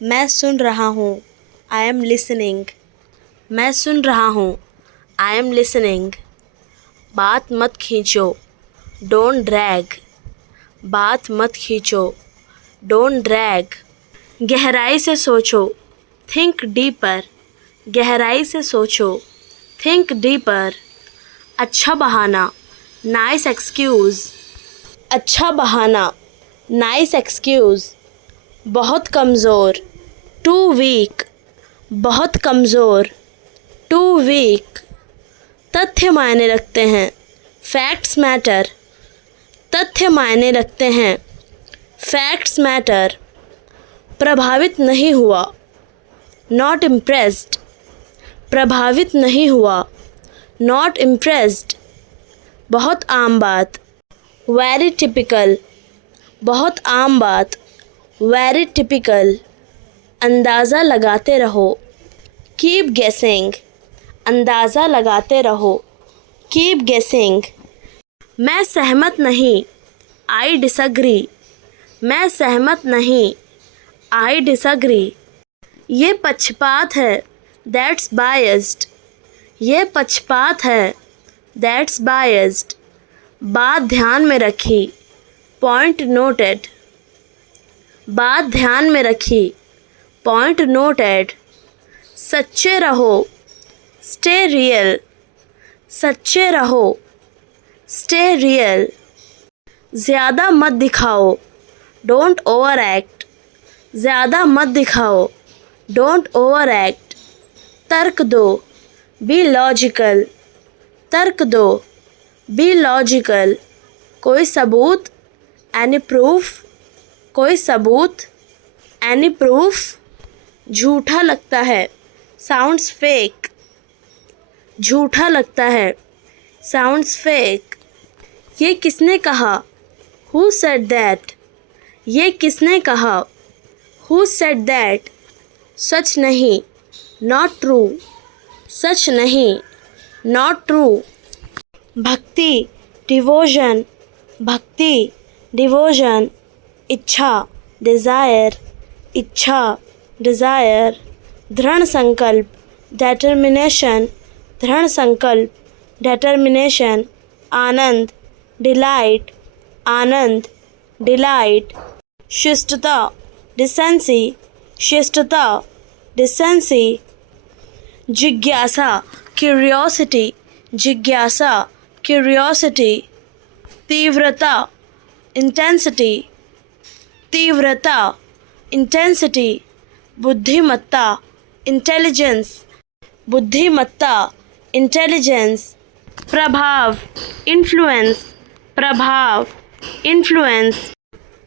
मैं सुन रहा हूँ, आई एम लिसनिंग। मैं सुन रहा हूँ, आई एम लिसनिंग। बात मत खींचो, डोंट ड्रैग। बात मत खींचो, डोंट ड्रैग। गहराई से सोचो, थिंक डीपर। गहराई से सोचो, थिंक डीपर। अच्छा बहाना, नाइस एक्सक्यूज़। अच्छा बहाना, नाइस एक्सक्यूज़। बहुत कमज़ोर, टू वीक। बहुत कमज़ोर, टू वीक। तथ्य मायने रखते हैं, फैक्ट्स मैटर। तथ्य मायने रखते हैं, फैक्ट्स मैटर। प्रभावित नहीं हुआ, नॉट इम्प्रेस्ड। प्रभावित नहीं हुआ, नॉट इम्प्रेस्ड। बहुत आम बात, वेरी टिपिकल। बहुत आम बात, वेरी टिपिकल। अंदाज़ा लगाते रहो, कीप गेसिंग। अंदाज़ा लगाते रहो, कीप गेसिंग। मैं सहमत नहीं, आई डिसएग्री। मैं सहमत नहीं, आई डिसएग्री। ये पक्षपात है, दैट्स बायस्ड। ये पक्षपात है, दैट्स बायस्ड। बात ध्यान में रखी, पॉइंट नोटेड। बात ध्यान में रखी, पॉइंट नोटेड। सच्चे रहो, स्टे रियल। सच्चे रहो, स्टे रियल। ज़्यादा मत दिखाओ, डोंट ओवर एक्ट। ज़्यादा मत दिखाओ, डोंट ओवर एक्ट। तर्क दो, बी लॉजिकल। तर्क दो, बी लॉजिकल। कोई सबूत, एनी प्रूफ। कोई सबूत, एनी प्रूफ। झूठा लगता है, साउंड्स फेक। झूठा लगता है, साउंड्स फेक। ये किसने कहा, हु सेड दैट। ये किसने कहा, हु सेड दैट। सच नहीं, नॉट ट्रू। सच नहीं, नॉट ट्रू। भक्ति, डिवोशन। भक्ति, डिवोशन। इच्छा, डिज़ायर। इच्छा, डिज़ायर। दृढ़ संकल्प, डेटर्मिनेशन। दृढ़ संकल्प, डेटर्मिनेशन। आनंद, डिलाइट। आनंद, डिलाइट। शिष्टता, डिसेंसी। शिष्टता, डिसेंसी। जिज्ञासा, क्यूरियोसिटी। जिज्ञासा, क्यूरियोसिटी। तीव्रता, इंटेंसिटी। तीव्रता, इंटेंसिटी। बुद्धिमत्ता, इंटेलिजेंस। बुद्धिमत्ता, इंटेलिजेंस। प्रभाव, इन्फ्लुएंस। प्रभाव, इन्फ्लुएंस।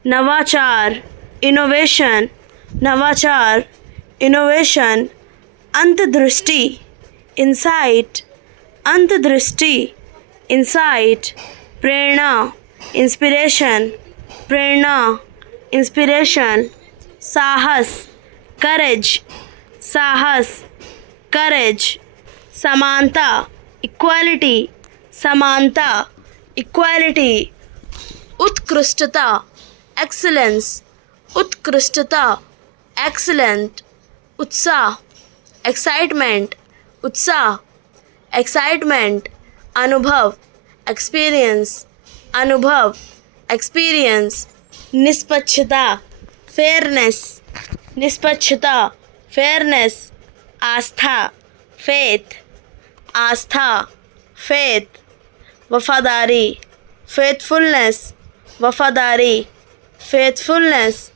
नवाचार, इनोवेशन। नवाचार, इनोवेशन। अंतर्दृष्टि, इंसाइट। अंतर्दृष्टि, इंसाइट। प्रेरणा, इंस्पिरेशन। प्रेरणा, इंस्पिरेशन। साहस, करेज। साहस, करेज। समानता, इक्वालिटी। समानता, इक्वालिटी। उत्कृष्टता, एक्सीलेंस। उत्कृष्टता, एक्सीलेंट। उत्साह, एक्साइटमेंट। उत्साह, एक्साइटमेंट। अनुभव, एक्सपीरियंस। अनुभव, एक्सपीरियंस। निष्पक्षता, फेयरनेस। निष्पक्षता, फेयरनेस। आस्था, फेथ। आस्था, फेथ। वफादारी, फेथफुलनेस। वफादारी, फेथफुलनेस।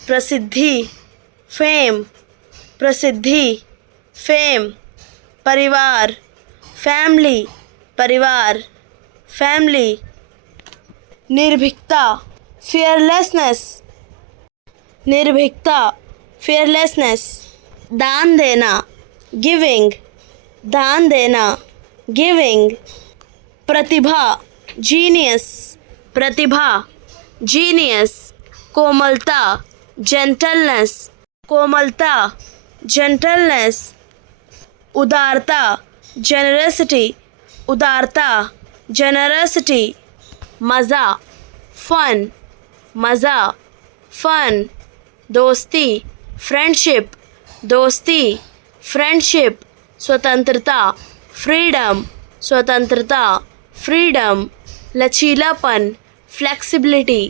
प्रसिद्धि, फेम। प्रसिद्धि, फेम। परिवार, फैमिली। परिवार, फैमिली। निर्भीकता, फियरलेसनेस। निर्भीकता, फियरलेसनेस। दान देना, गिविंग। दान देना, गिविंग। प्रतिभा, जीनियस। प्रतिभा, जीनियस। कोमलता, जेंटलनेस। कोमलता, जेंटलनेस। उदारता, जेनरसिटी। उदारता, जेनरसिटी। मज़ा, फन। मज़ा, फन। दोस्ती, फ्रेंडशिप दोस्ती, फ्रेंडशिप स्वतंत्रता, फ्रीडम स्वतंत्रता, फ्रीडम लचीलापन, फ्लेक्सिबिलिटी,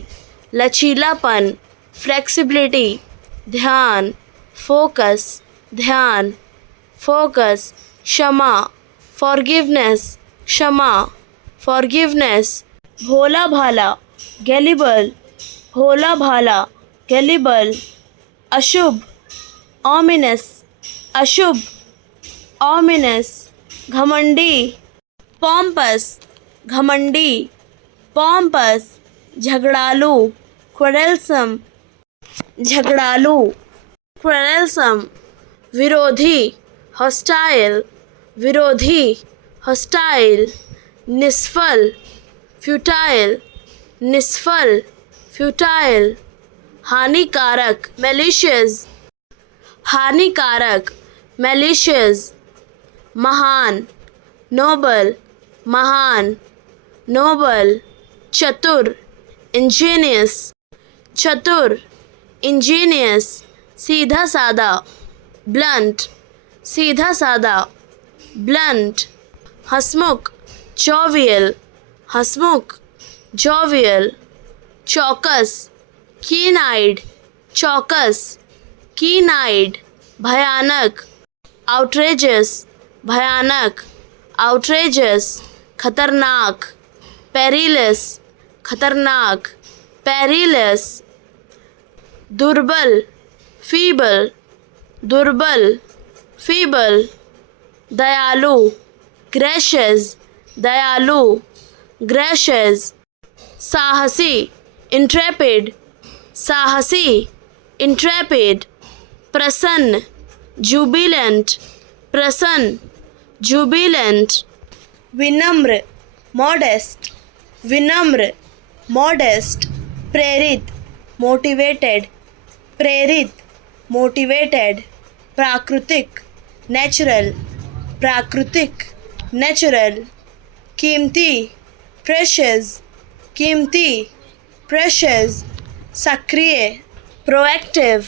लचीलापन, फ्लेक्सिबिलिटी, ध्यान, फोकस, ध्यान, फोकस, क्षमा, फॉरगिवनेस, क्षमा, फॉरगिवनेस, भोला भाला, गैलिबल, भोला भाला, गैलिबल, अशुभ, ऑमिनस, अशुभ, ऑमिनस, घमंडी, पॉम्पस, घमंडी, पॉम्पस, झगड़ालू, क्वेरलसम, झगड़ालू, क्वेरलसम, विरोधी, हॉस्टाइल, विरोधी, हॉस्टाइल, निष्फल, फ्यूटाइल, निष्फल, फ्यूटाइल, हानिकारक, मैलिशियस, हानिकारक, मैलिशियस, महान, नोबल, महान, नोबल, चतुर, इंजीनियस, चतुर, इंजीनियस, सीधा सादा, ब्लंट, सीधा सादा, ब्लंट, हंसमुख, जोवियल, हंसमुख, जोवियल, चौकस, कीन आइड, चौकस, कीन आइड, भयानक, आउटरेजस, भयानक, आउटरेजस, खतरनाक, पेरिलस, खतरनाक, पेरिलस, दुर्बल, फीबल, दुर्बल, फीबल, दयालु, ग्रेशियस, दयालु, ग्रेशियस, साहसी, इंट्रेपिड, साहसी, इंट्रेपिड, प्रसन्न, जुबिलेंट, प्रसन्न, जुबिलेंट, विनम्र, मॉडेस्ट, विनम्र, मॉडेस्ट, प्रेरित, मोटिवेटेड, प्रेरित, मोटिवेटेड, प्राकृतिक, नेचुरल, प्राकृतिक, नेचुरल, कीमती, प्रेशियस, कीमती, प्रेशियस, सक्रिय, प्रोएक्टिव,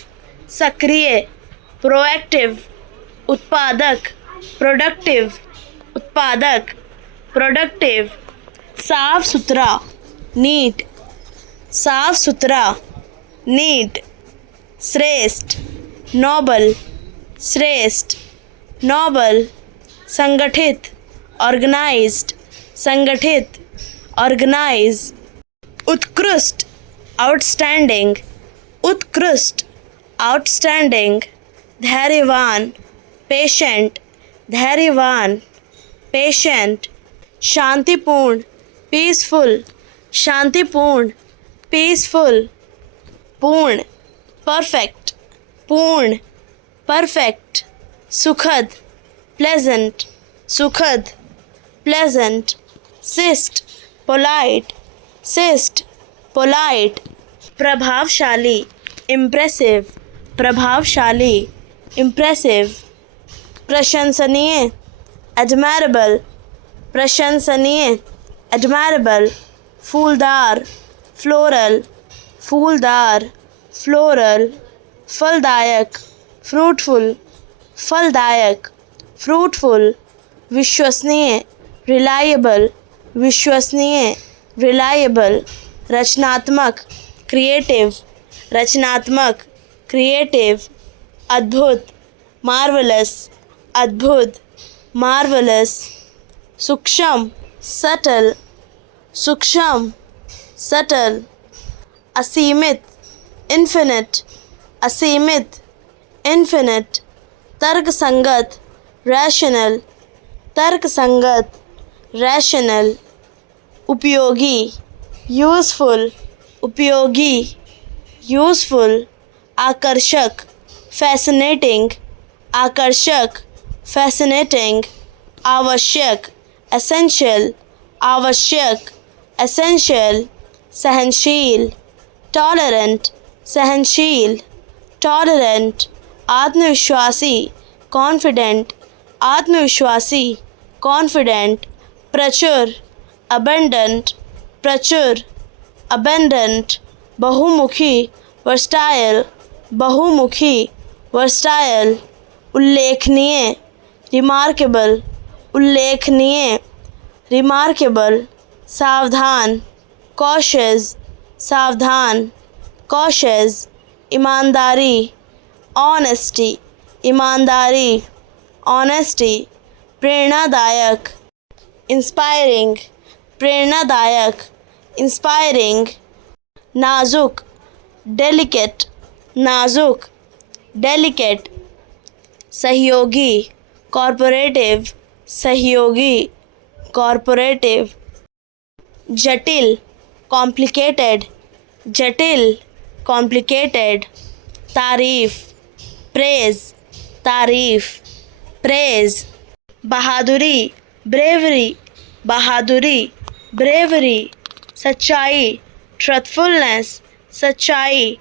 सक्रिय, प्रोएक्टिव, उत्पादक, प्रोडक्टिव, उत्पादक, प्रोडक्टिव, साफ सुथरा, नीट, साफ सुथरा, नीट, श्रेष्ठ, नोबल, श्रेष्ठ, नोबल, संगठित, ऑर्गेनाइज्ड, संगठित, ऑर्गेनाइज, उत्कृष्ट, आउटस्टैंडिंग, उत्कृष्ट, आउटस्टैंडिंग, धैर्यवान, पेशेंट, धैर्यवान, पेशेंट, शांतिपूर्ण, पीसफुल, शांतिपूर्ण, पीसफुल, पूर्ण, परफेक्ट, पूर्ण, परफेक्ट, सुखद, प्लेजेंट, सुखद, प्लेजेंट, शिष्ट, पोलाइट, शिष्ट, पोलाइट, प्रभावशाली, इम्प्रेसिव, प्रभावशाली, इम्प्रेसिव, प्रशंसनीय, एडमायरेबल, प्रशंसनीय, एडमायरेबल, फूलदार, फ्लोरल, फूलदार, फ्लोरल, फलदायक, फ्रूटफुल, फलदायक, फ्रूटफुल, विश्वसनीय, रिलायबल, विश्वसनीय, रिलायबल, रचनात्मक, क्रिएटिव, रचनात्मक, क्रिएटिव, अद्भुत, मार्वलस, अद्भुत, मार्वलस, सूक्ष्म, सटल, सूक्ष्म, सटल, असीमित, इन्फिनिट, असीमित, इन्फिनिट, तर्कसंगत, रैशनल, तर्कसंगत, रैशनल, उपयोगी, यूजफुल, उपयोगी, यूजफुल, आकर्षक, फैसिनेटिंग, आकर्षक, फैसिनेटिंग, आवश्यक, एसेंशियल, आवश्यक, एसेंशियल, सहनशील, टॉलरेंट, सहनशील, टॉलरेंट, आत्मविश्वासी, कॉन्फिडेंट, आत्मविश्वासी, कॉन्फिडेंट, प्रचुर, अबंडेंट, प्रचुर, अबंडेंट, बहुमुखी, वर्सटाइल, बहुमुखी, वर्सटाइल उल्लेखनीय, रिमार्केबल उल्लेखनीय, रिमार्केबल, सावधान, कॉशियस सावधान, कॉशियस, ईमानदारी, ऑनेस्टी ईमानदारी, ऑनेस्टी, प्रेरणादायक, इंस्पायरिंग प्रेरणादायक, इंस्पायरिंग, नाजुक, डेलिकेट नाजुक, डेलिकेट, सहयोगी, कॉरपोरेटिव सहयोगी, कॉरपोरेटिव, जटिल, कॉम्प्लिकेटेड जटिल, कॉम्प्लिकेटेड, तारीफ, प्रेज तारीफ, प्रेज, बहादुरी, ब्रेवरी बहादुरी, ब्रेवरी, सच्चाई, ट्रुथफुलनेस सच्चाई,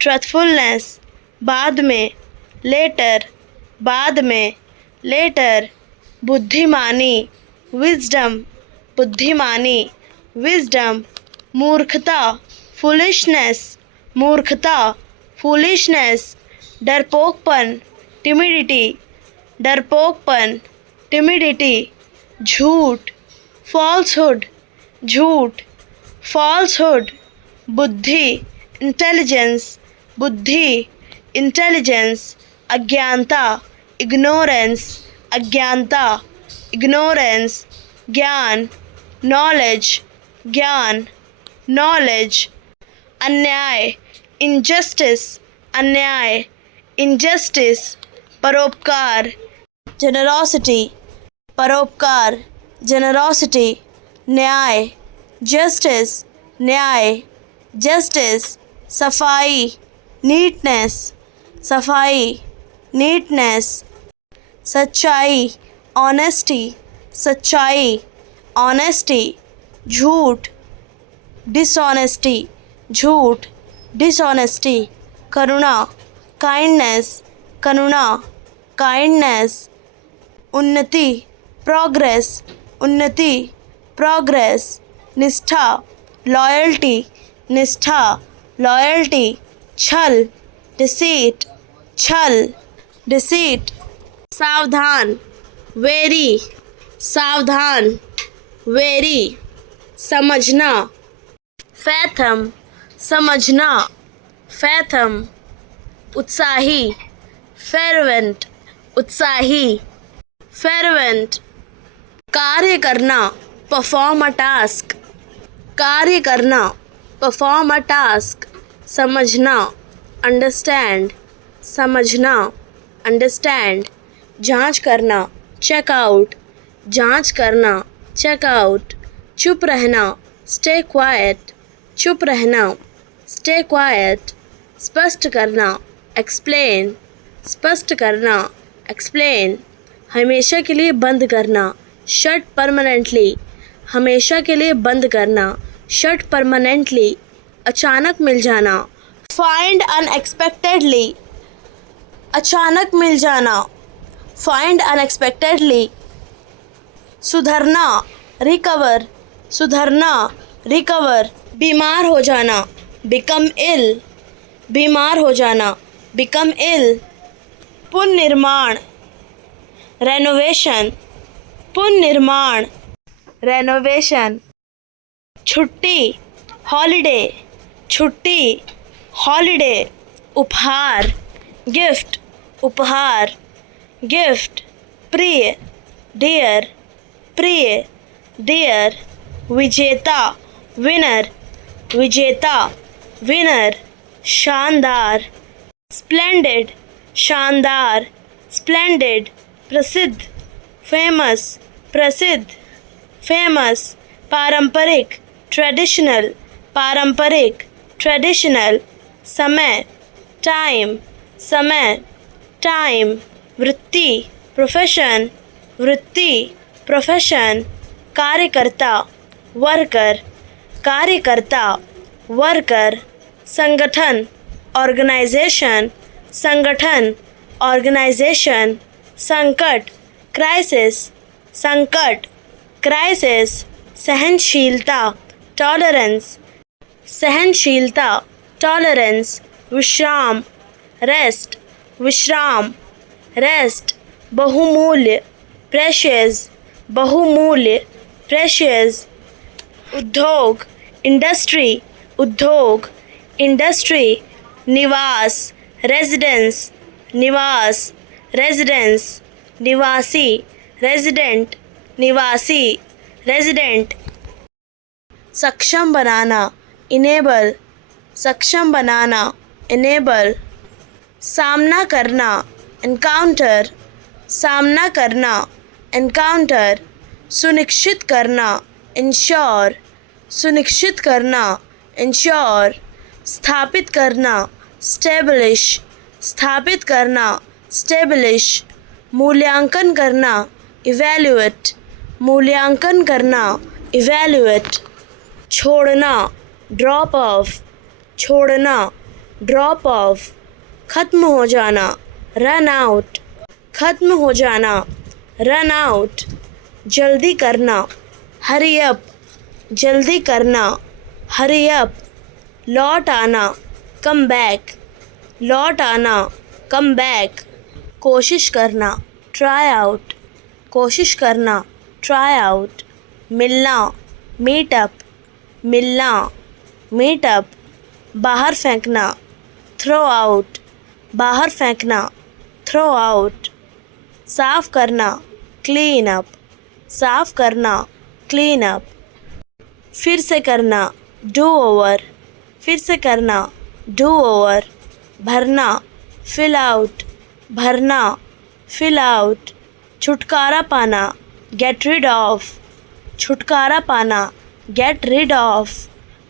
ट्रुथफुलनेस, बाद में, लेटर बाद में, लेटर, बुद्धिमानी, विजडम बुद्धिमानी, विजडम, मूर्खता, फुलिशनेस मूर्खता, फुलिशनेस, डरपोकपन, टिमिडिटी डरपोकपन, टिमिडिटी, झूठ, फॉल्सहुड झूठ, फॉल्सहुड, बुद्धि, इंटेलिजेंस बुद्धि, इंटेलिजेंस, अज्ञानता, इग्नोरेंस अज्ञानता, इग्नोरेंस, ज्ञान, नॉलेज ज्ञान, नॉलेज, अन्याय, इनजस्टिस अन्याय, इनजस्टिस, परोपकार, जेनरोसिटी परोपकार, जेनरोसिटी, न्याय, जस्टिस न्याय, जस्टिस, सफाई, नीटनेस सफाई, नीटनेस, सच्चाई, ऑनेस्टी सच्चाई, ऑनेस्टी, झूठ, डिसऑनेस्टी झूठ, डिसऑनेस्टी, करुणा, काइंडनेस करुणा, काइंडनेस, उन्नति, प्रोग्रेस उन्नति, प्रोग्रेस, निष्ठा, लॉयल्टी निष्ठा, लॉयल्टी, छल, डिसीट छल, डिसीट, सावधान, वेरी सावधान, वेरी, समझना, फैथम समझना, फैथम, उत्साही, फेरवेंट उत्साही, फेरवेंट, कार्य करना, परफॉर्म अ टास्क कार्य करना, परफॉर्म अ टास्क, समझना, अंडरस्टैंड समझना, अंडरस्टैंड, जांच करना, चेकआउट जांच करना, चेकआउट, चुप रहना, स्टे क्वाइट चुप रहना, स्टे क्वाइट, स्पष्ट करना, एक्सप्लेन स्पष्ट करना, एक्सप्लेन, हमेशा के लिए बंद करना, शट परमानेंटली हमेशा के लिए बंद करना, शट परमानेंटली, अचानक मिल जाना, फाइंड अनएक्सपेक्टेडली अचानक मिल जाना, फाइंड अनएक्सपेक्टेडली, सुधरना, रिकवर सुधरना, रिकवर, बीमार हो जाना, बिकम इल बीमार हो जाना, बिकम इल, पुनर्निर्माण, रेनोवेशन पुनर्निर्माण, रेनोवेशन, छुट्टी, हॉलिडे छुट्टी, हॉलिडे, उपहार, गिफ्ट उपहार, गिफ्ट, प्रिय, डियर प्रिय, डियर, विजेता, विनर विजेता, विनर, शानदार, स्प्लेंडेड शानदार, स्प्लेंडेड, प्रसिद्ध, फेमस प्रसिद्ध, फेमस, पारंपरिक, ट्रेडिशनल पारंपरिक, ट्रेडिशनल, समय, टाइम समय, टाइम, वृत्ति, प्रोफेशन वृत्ति, प्रोफेशन, कार्यकर्ता, वर्कर कार्यकर्ता, वर्कर, संगठन, ऑर्गेनाइजेशन संगठन, ऑर्गेनाइजेशन, संकट, क्राइसिस संकट, क्राइसिस, सहनशीलता, टॉलरेंस सहनशीलता, टॉलरेंस, विश्राम, रेस्ट, विश्राम, रेस्ट, बहुमूल्य, प्रेशियस, बहुमूल्य, प्रेशियस, उद्योग, इंडस्ट्री, उद्योग, इंडस्ट्री, निवास, रेजिडेंस, निवास, रेजिडेंस, निवासी, रेजिडेंट, निवासी, रेजिडेंट, सक्षम बनाना, इनेबल, सक्षम बनाना, इनेबल, सामना करना, एनकाउंटर, सामना करना, एनकाउंटर, सुनिश्चित करना, इंश्योर, सुनिश्चित करना, इंश्योर, स्थापित करना, स्टेब्लिश, स्थापित करना, स्टेब्लिश, मूल्यांकन करना, इवैल्यूएट, मूल्यांकन करना, इवैल्यूएट, छोड़ना, ड्रॉप ऑफ, छोड़ना, ड्रॉप ऑफ, खत्म हो जाना, रन आउट, खत्म हो जाना, रन आउट, जल्दी करना, हरी अप, जल्दी करना, हरी अप, लौट आना, कम बैक, लौट आना, कम बैक, कोशिश करना, ट्राई आउट, कोशिश करना, ट्राई आउट, मिलना, मीट अप, मिलना, मीट अप, बाहर फेंकना, थ्रो आउट, बाहर फेंकना, थ्रो आउट, साफ करना, क्लीन अप, साफ करना, क्लीन अप, फिर से करना, डू ओवर, फिर से करना, डू ओवर, भरना, फिल आउट, भरना, फिल आउट, छुटकारा पाना, गेट रिड ऑफ, छुटकारा पाना, गेट रिड ऑफ,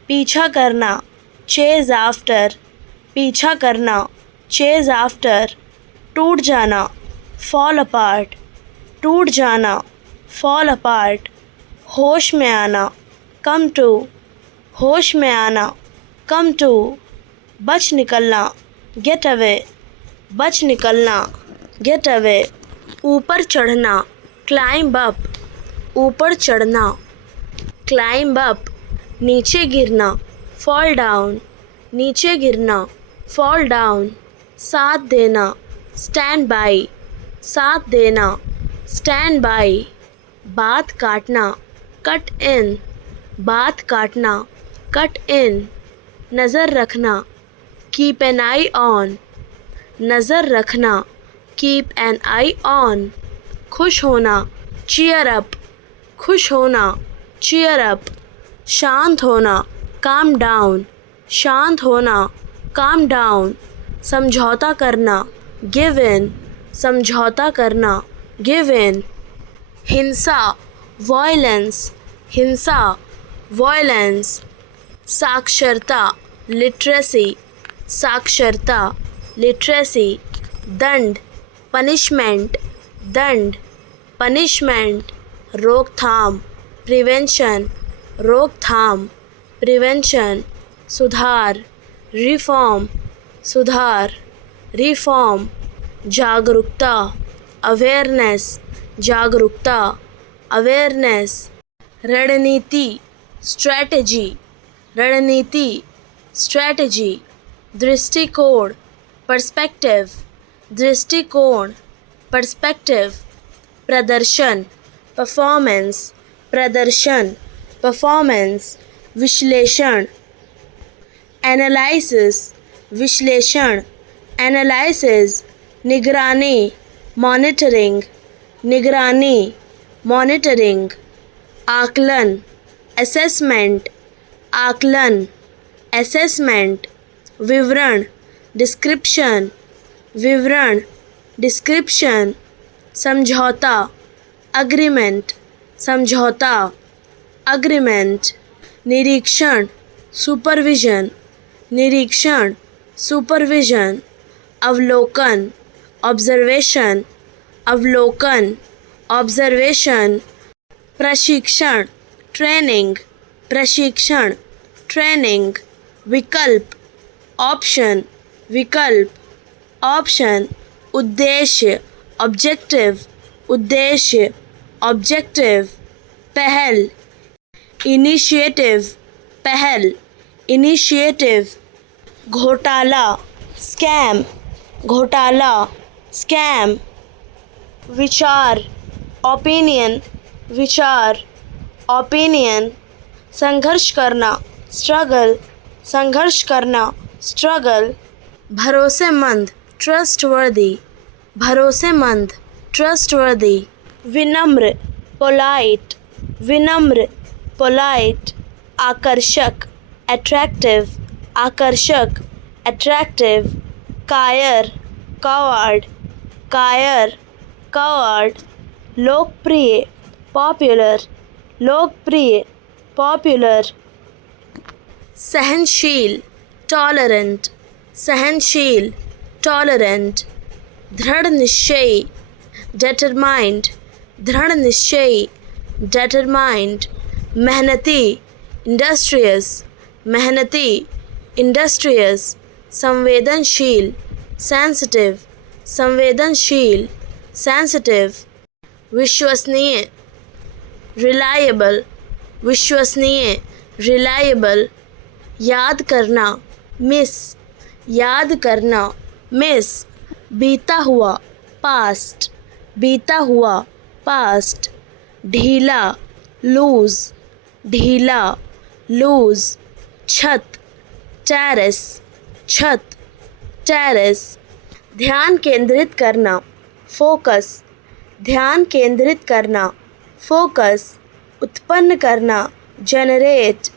पीछा करना, चेज आफ्टर, पीछा करना, चेज आफ्टर, टूट जाना, फॉल अपार्ट, टूट जाना, फॉल अपार्ट, होश में आना, कम टू, होश में आना, कम टू, बच निकलना, गेट अवे, बच निकलना, गेट अवे, ऊपर चढ़ना, क्लाइंब अप, ऊपर चढ़ना, क्लाइंब अप, नीचे गिरना, फॉल डाउन, नीचे गिरना, फॉल डाउन, साथ देना, स्टैंड बाई, साथ देना, स्टैंड बाई, बात काटना, कट इन, बात काटना, कट इन, नज़र रखना, कीप एन आई ऑन, नज़र रखना, कीप एन आई ऑन, खुश होना, चीयर अप, खुश होना, चीयर अप, शांत होना, काम डाउन, शांत होना, काम डाउन, समझौता करना, गिव इन, समझौता करना, गिव इन, हिंसा, वॉयलेंस, हिंसा, वॉयलेंस, साक्षरता, लिटरेसी, साक्षरता, लिटरेसी, दंड, पनिशमेंट, दंड, पनिशमेंट, रोकथाम, प्रिवेंशन, रोकथाम, प्रिवेंशन, सुधार, रिफॉर्म, सुधार, रिफॉर्म, जागरूकता, अवेयरनेस, जागरूकता, अवेयरनेस, रणनीति, स्ट्रैटेजी, रणनीति, स्ट्रैटेजी, दृष्टिकोण, पर्सपेक्टिव, दृष्टिकोण, पर्सपेक्टिव, प्रदर्शन, परफॉर्मेंस, प्रदर्शन, परफॉर्मेंस, विश्लेषण, एनालिसिस, विश्लेषण, एनालिसिस, निगरानी, मॉनिटरिंग, निगरानी, मॉनिटरिंग, आकलन, असेसमेंट, आकलन, असेसमेंट, विवरण, डिस्क्रिप्शन, विवरण, डिस्क्रिप्शन, समझौता, अग्रीमेंट, समझौता, अग्रीमेंट, निरीक्षण, सुपरविजन, निरीक्षण, सुपरविजन, अवलोकन, ऑब्जर्वेशन, अवलोकन, ऑब्जर्वेशन, प्रशिक्षण, ट्रेनिंग, प्रशिक्षण, ट्रेनिंग, विकल्प, ऑप्शन, विकल्प, ऑप्शन, उद्देश्य, ऑब्जेक्टिव, उद्देश्य, ऑब्जेक्टिव, पहल, इनिशिएटिव, पहल, इनिशिएटिव, घोटाला, स्कैम, घोटाला, स्कैम, विचार, ओपिनियन, विचार, ओपिनियन, संघर्ष करना, स्ट्रगल, संघर्ष करना, स्ट्रगल, भरोसेमंद, ट्रस्टवर्दी, भरोसेमंद, ट्रस्टवर्दी, विनम्र, पोलाइट, विनम्र, पोलाइट, आकर्षक, अट्रैक्टिव, आकर्षक, अट्रैक्टिव, कायर, कॉवर्ड, कायर, कॉवर्ड, लोकप्रिय, पॉपुलर, लोकप्रिय, पॉपुलर, सहनशील, टॉलरेंट, सहनशील, टॉलरेंट, दृढ़ निश्चयी, डिटरमाइंड, दृढ़ निश्चयी, डिटरमाइंड, मेहनती, इंडस्ट्रियस, मेहनती, इंडस्ट्रियस, संवेदनशील, सेंसिटिव, संवेदनशील, सेंसिटिव, विश्वसनीय, रिलायबल, विश्वसनीय, रिलायबल, याद करना, मिस, याद करना, मिस, बीता हुआ, पास्ट, बीता हुआ, पास्ट, ढीला, लूज, ढीला, लूज, छत, टेरेस, छत, टेरेस, ध्यान केंद्रित करना, फोकस, ध्यान केंद्रित करना, फोकस, उत्पन्न करना, जनरेट,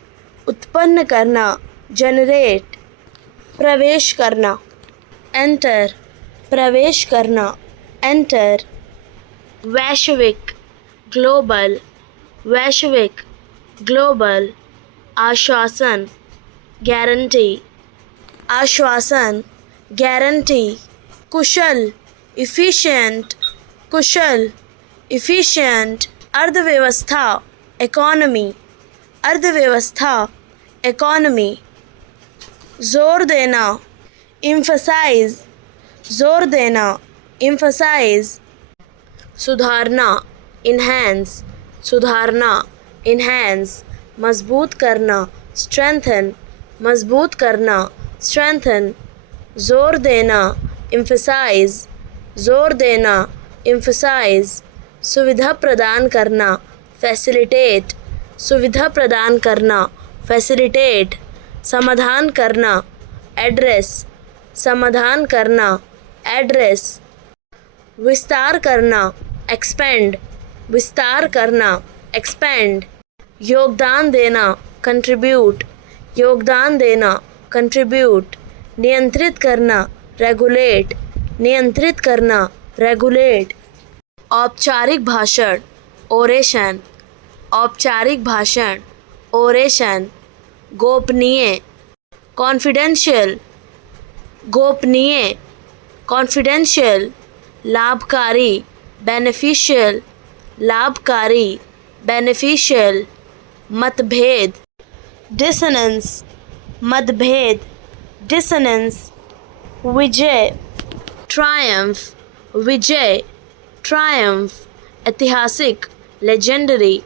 उत्पन्न करना, जनरेट, प्रवेश करना, एंटर, प्रवेश करना, एंटर, वैश्विक, ग्लोबल, वैश्विक, ग्लोबल, आश्वासन, गारंटी, आश्वासन, गारंटी, कुशल, इफिशिएंट, कुशल, इफिशिएंट, अर्थव्यवस्था, इकोनॉमी, अर्थव्यवस्था, इकोनॉमी, जोर देना, एम्फसाइज, जोर देना, एम्फसाइज, सुधारना, इन्हेंस, सुधारना, इन्हेंस, मजबूत करना, स्ट्रेंथन, मजबूत करना, स्ट्रेंथन, जोर देना, एम्फसाइज, जोर देना, एम्फसाइज, सुविधा प्रदान करना, फैसिलिटेट, सुविधा प्रदान करना, फैसिलिटेट, समाधान करना, एड्रेस, समाधान करना, एड्रेस, विस्तार करना, एक्सपेंड, विस्तार करना, एक्सपेंड, योगदान देना, कंट्रीब्यूट, योगदान देना, कंट्रीब्यूट, नियंत्रित करना, रेगुलेट, नियंत्रित करना, रेगुलेट, औपचारिक भाषण, ओरेशन, औपचारिक भाषण, ओरेशन, गोपनीय, कॉन्फिडेंशियल, गोपनीय, कॉन्फिडेंशियल, लाभकारी, बेनिफिशियल, लाभकारी, बेनिफिशियल, मतभेद, डिसोनेंस, मतभेद, डिसोनेंस, विजय, ट्रायम्फ, विजय, ट्रायम्फ, ऐतिहासिक, लेजेंडरी,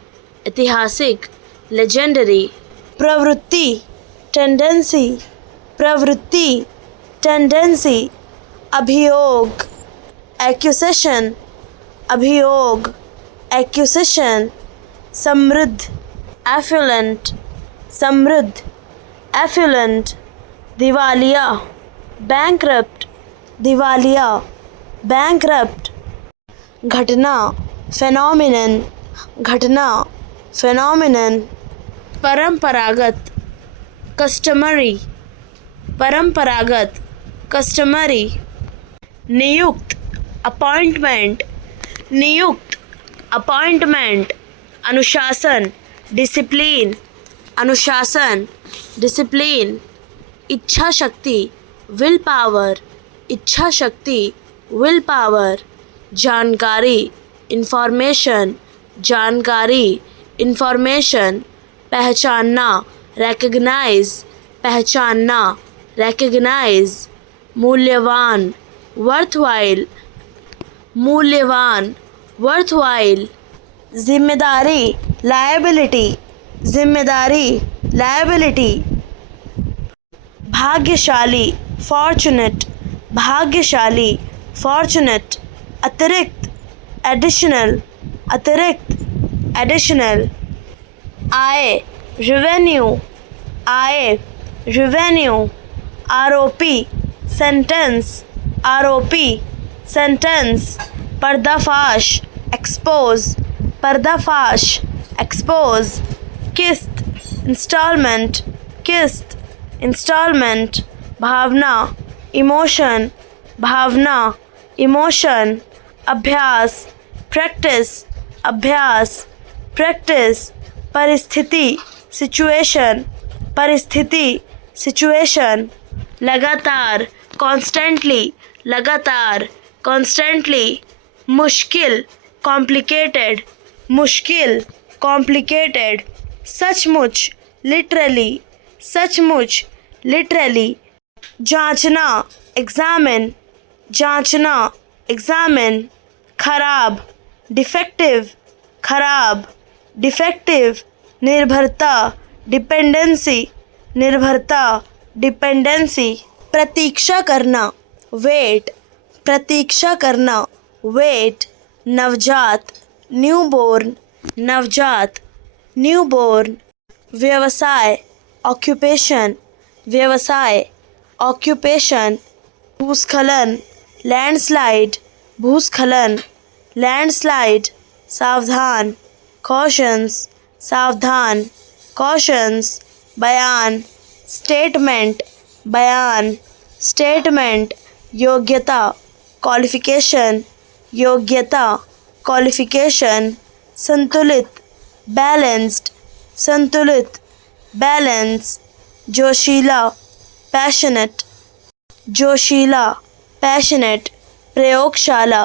ऐतिहासिक, लेजेंडरी, प्रवृत्ति, टेंडेंसी, प्रवृत्ति, टेंडेंसी, अभियोग, एक्यूसेशन, अभियोग, एक्यूसेशन, समृद्ध, एफ्लुएंट, समृद्ध, एफ्लुएंट, दिवालिया, बैंकरप्ट, दिवालिया, बैंकरप्ट, घटना, फेनोमिनन, घटना, फेनोमिनन, परंपरागत, कस्टमरी, परंपरागत, कस्टमरी, नियुक्त, अपॉइंटमेंट, नियुक्त, अपॉइंटमेंट, अनुशासन, डिसिप्लिन, अनुशासन, डिसिप्लिन, इच्छा शक्ति, विल पावर, इच्छा शक्ति, विल पावर, जानकारी, इंफॉर्मेशन, जानकारी, इंफॉर्मेशन, पहचानना, रिकग्नाइज, पहचानना, रिकग्नाइज, मूल्यवान, वर्थवाइल, मूल्यवान, वर्थवाइल, जिम्मेदारी, लायबिलिटी, जिम्मेदारी, लायबिलिटी, भाग्यशाली, फॉर्चुनेट, भाग्यशाली, फॉर्चुनेट, अतिरिक्त, एडिशनल, अतिरिक्त, एडिशनल। आय, रेवेन्यू, आय, रेवेन्यू। आरोपी, सेंटेंस, आरोपी, सेंटेंस। पर्दाफाश, एक्सपोज, पर्दाफाश, एक्सपोज। किस्त, इंस्टॉलमेंट, किस्त, इंस्टॉलमेंट। भावना, इमोशन, भावना, इमोशन। अभ्यास, प्रैक्टिस, अभ्यास, प्रैक्टिस। परिस्थिति, सिचुएशन, परिस्थिति, सिचुएशन। लगातार, कॉन्स्टेंटली, लगातार, कॉन्स्टेंटली। मुश्किल, कॉम्प्लिकेटेड, मुश्किल, कॉम्प्लिकेटेड। सचमुच, लिटरली, सचमुच, लिटरली। जांचना, एग्जामिन, जांचना, एग्जामिन। खराब, डिफेक्टिव, खराब, डिफेक्टिव। निर्भरता, डिपेंडेंसी, निर्भरता, डिपेंडेंसी। प्रतीक्षा करना, वेट, प्रतीक्षा करना, वेट। नवजात, न्यूबॉर्न, नवजात, न्यूबॉर्न। व्यवसाय, ऑक्यूपेशन, व्यवसाय, ऑक्यूपेशन। भूस्खलन, लैंडस्लाइड, भूस्खलन, लैंडस्लाइड। सावधान, कॉशंस, सावधान, कॉशंस। बयान, स्टेटमेंट, बयान, स्टेटमेंट। योग्यता, क्वालिफिकेशन, योग्यता, क्वालिफिकेशन। संतुलित, बैलेंस्ड, संतुलित, बैलेंस। जोशीला, पैशनेट, जोशीला, पैशनेट। प्रयोगशाला,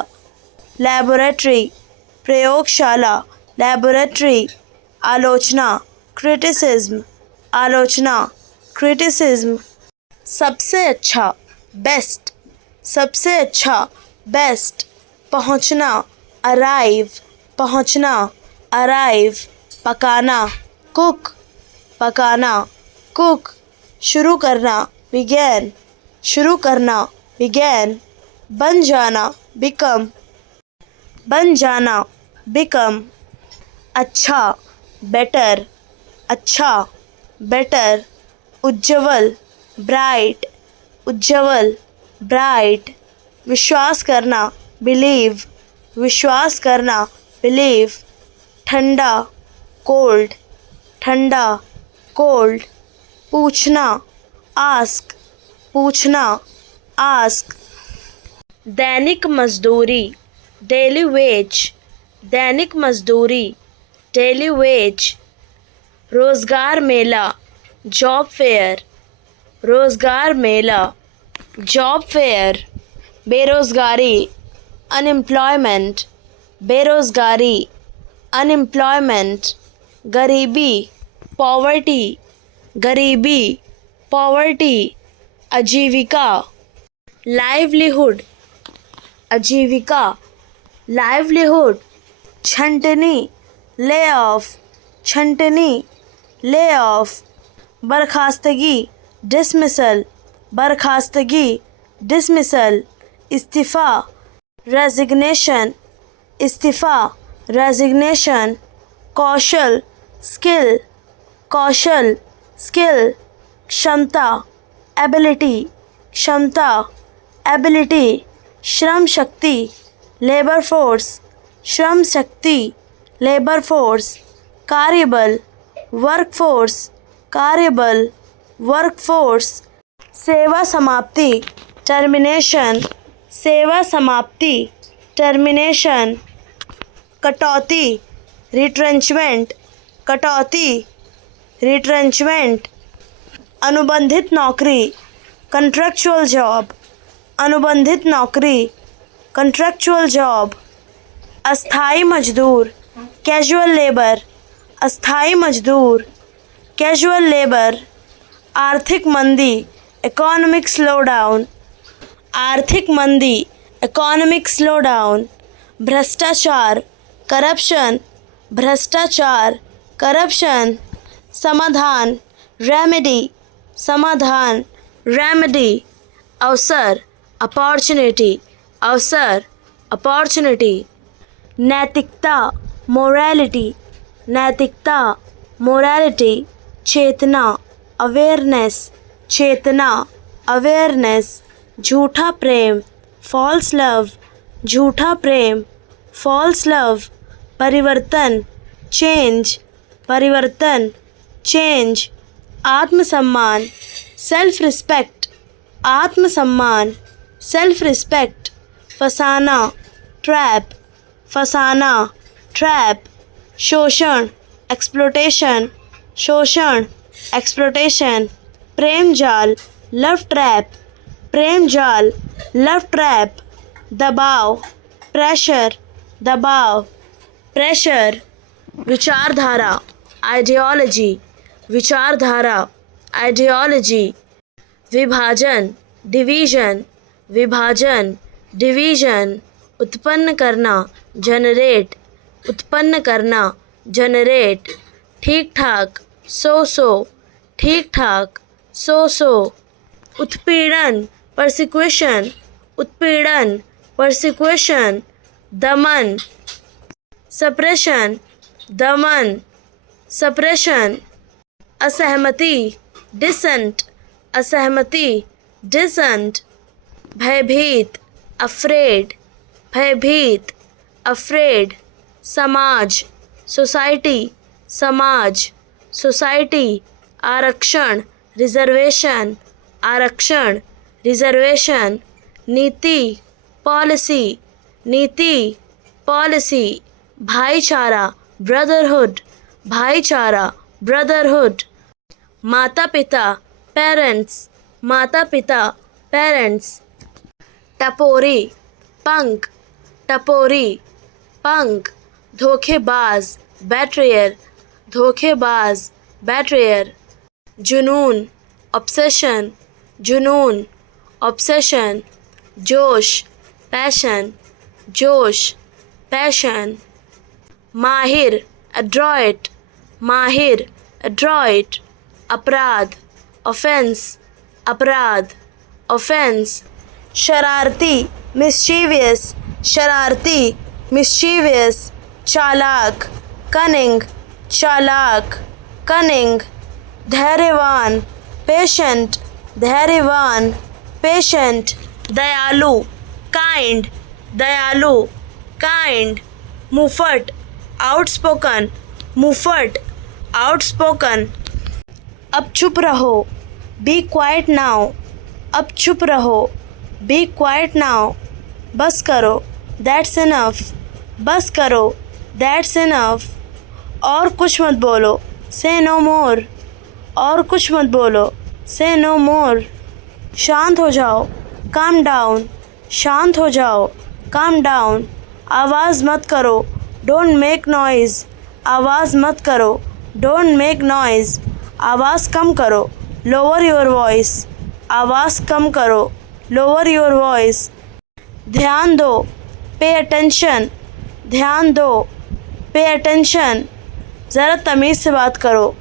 लैबोरेटरी, प्रयोगशाला, लैबोरेटरी। आलोचना, क्रिटिसिज्म, आलोचना, क्रिटिसिज्म। सबसे अच्छा, बेस्ट, सबसे अच्छा, बेस्ट। पहुंचना, अराइव, पहुंचना, अराइव। पकाना, कुक, पकाना, कुक। शुरू करना, बिगेन, शुरू करना, बिगेन। बन जाना, बिकम, बन जाना, बिकम। अच्छा, बेटर, अच्छा, बेटर। उज्ज्वल, ब्राइट, उज्ज्वल, ब्राइट। विश्वास करना, बिलीव, विश्वास करना, बिलीव। ठंडा, कोल्ड, ठंडा, कोल्ड। पूछना, आस्क, पूछना, आस्क। दैनिक मजदूरी, डेली वेज, दैनिक मजदूरी, डेली वेज। रोज़गार मेला, जॉब फेयर, रोज़गार मेला, जॉब फेयर। बेरोज़गारी, अनएम्प्लॉयमेंट, बेरोज़गारी, अनएम्प्लॉयमेंट। गरीबी, पॉवर्टी, गरीबी, पॉवर्टी। आजीविका, लाइवलीहुड, आजीविका, लाइवलीहुड। छंटनी, ले ऑफ, छंटनी, ले ऑफ। बर्खास्तगी, डिसमिसल, बर्खास्तगी, डिसमिसल। इस्तीफ़ा, रेजिग्नेशन, इस्तीफ़ा, रेजिग्नेशन। कौशल, स्किल, कौशल, स्किल। क्षमता, एबिलिटी, क्षमता, एबिलिटी। श्रम शक्ति, लेबर फोर्स, श्रम शक्ति, लेबर फोर्स। कार्यबल, वर्क फोर्स, कार्यबल, वर्क फोर्स। सेवा समाप्ति, टर्मिनेशन, सेवा समाप्ति, टर्मिनेशन। कटौती, रिट्रेंचमेंट, कटौती, रिट्रेंचमेंट। अनुबंधित नौकरी, कंट्रैक्चुअल जॉब, अनुबंधित नौकरी, कंट्रैक्चुअल जॉब। अस्थाई मजदूर, कैजुअल लेबर, अस्थाई मजदूर, कैजुअल लेबर। आर्थिक मंदी, इकोनॉमिक स्लोडाउन, आर्थिक मंदी, इकोनॉमिक स्लोडाउन। भ्रष्टाचार, करप्शन, भ्रष्टाचार, करप्शन। समाधान, रेमेडी, समाधान, रेमेडी। अवसर, अपॉर्चुनिटी अवसर, अपॉर्चुनिटी। नैतिकता मोरालिटी, नैतिकता मोरालिटी। चेतना अवेयरनेस, चेतना अवेयरनेस। झूठा प्रेम फॉल्स लव, झूठा प्रेम फॉल्स लव। परिवर्तन चेंज, परिवर्तन चेंज। आत्मसम्मान सेल्फ रिस्पेक्ट, आत्मसम्मान सेल्फ रिस्पेक्ट। फसाना ट्रैप, फसाना ट्रैप। शोषण एक्सप्लोटेशन, शोषण एक्सप्लोटेशन। प्रेम जाल लव ट्रैप, प्रेम जाल लव ट्रैप। दबाव प्रेशर, दबाव प्रेशर। विचारधारा आइडियोलॉजी, विचारधारा आइडियोलॉजी। विभाजन डिवीजन, विभाजन डिवीजन। उत्पन्न करना जनरेट, उत्पन्न करना जनरेट। ठीक ठाक सो सो, ठीक ठाक सो सो। उत्पीड़न परसिक्यूशन, उत्पीड़न परसिक्यूशन। दमन सप्रेशन, दमन सप्रेशन। असहमति डिसेंट, असहमति डिसेंट। भयभीत अफ्रेड, भयभीत अफ्रेड। समाज सोसाइटी, समाज सोसाइटी। आरक्षण रिजर्वेशन, आरक्षण रिजर्वेशन। नीति पॉलिसी, नीति पॉलिसी। भाईचारा ब्रदरहुड, भाईचारा ब्रदरहुड। माता पिता पेरेंट्स, माता पिता पेरेंट्स। टपोरी पंख, टपोरी पंख। धोखेबाज बेट्रेयर, धोखेबाज बेट्रेयर। जुनून ऑब्सेशन, जुनून ऑब्सेशन। जोश पैशन, जोश पैशन। माहिर एड्रॉयट, माहिर एड्रॉयट। अपराध ऑफेंस, अपराध ऑफेंस। शरारती मिस्चीवियस, शरारती मिस्चीवियस। चालाक कनिंग, चालाक कनिंग। धैर्यवान पेशेंट, धैर्यवान पेशेंट। दयालु काइंड, दयालु काइंड। मुफट आउटस्पोकन, मुफट आउटस्पोकन। अब चुप रहो बी क्वाइट नाउ, अब चुप रहो बी क्वाइट नाउ। बस करो दैट्स इनफ, बस करो दैट्स इनफ। और कुछ मत बोलो से नो मोर, और कुछ मत बोलो से नो मोर। शांत हो जाओ काम डाउन, शांत हो जाओ काम डाउन। आवाज़ मत करो डोंट मेक नॉइज़, आवाज़ मत करो डोंट मेक नॉइज़। आवाज़ कम करो लोअर योर वॉइस, आवाज़ कम करो लोअर योर वॉइस। ध्यान दो पे अटेंशन, ध्यान दो पे अटेंशन। ज़रा तमीज़ से बात करो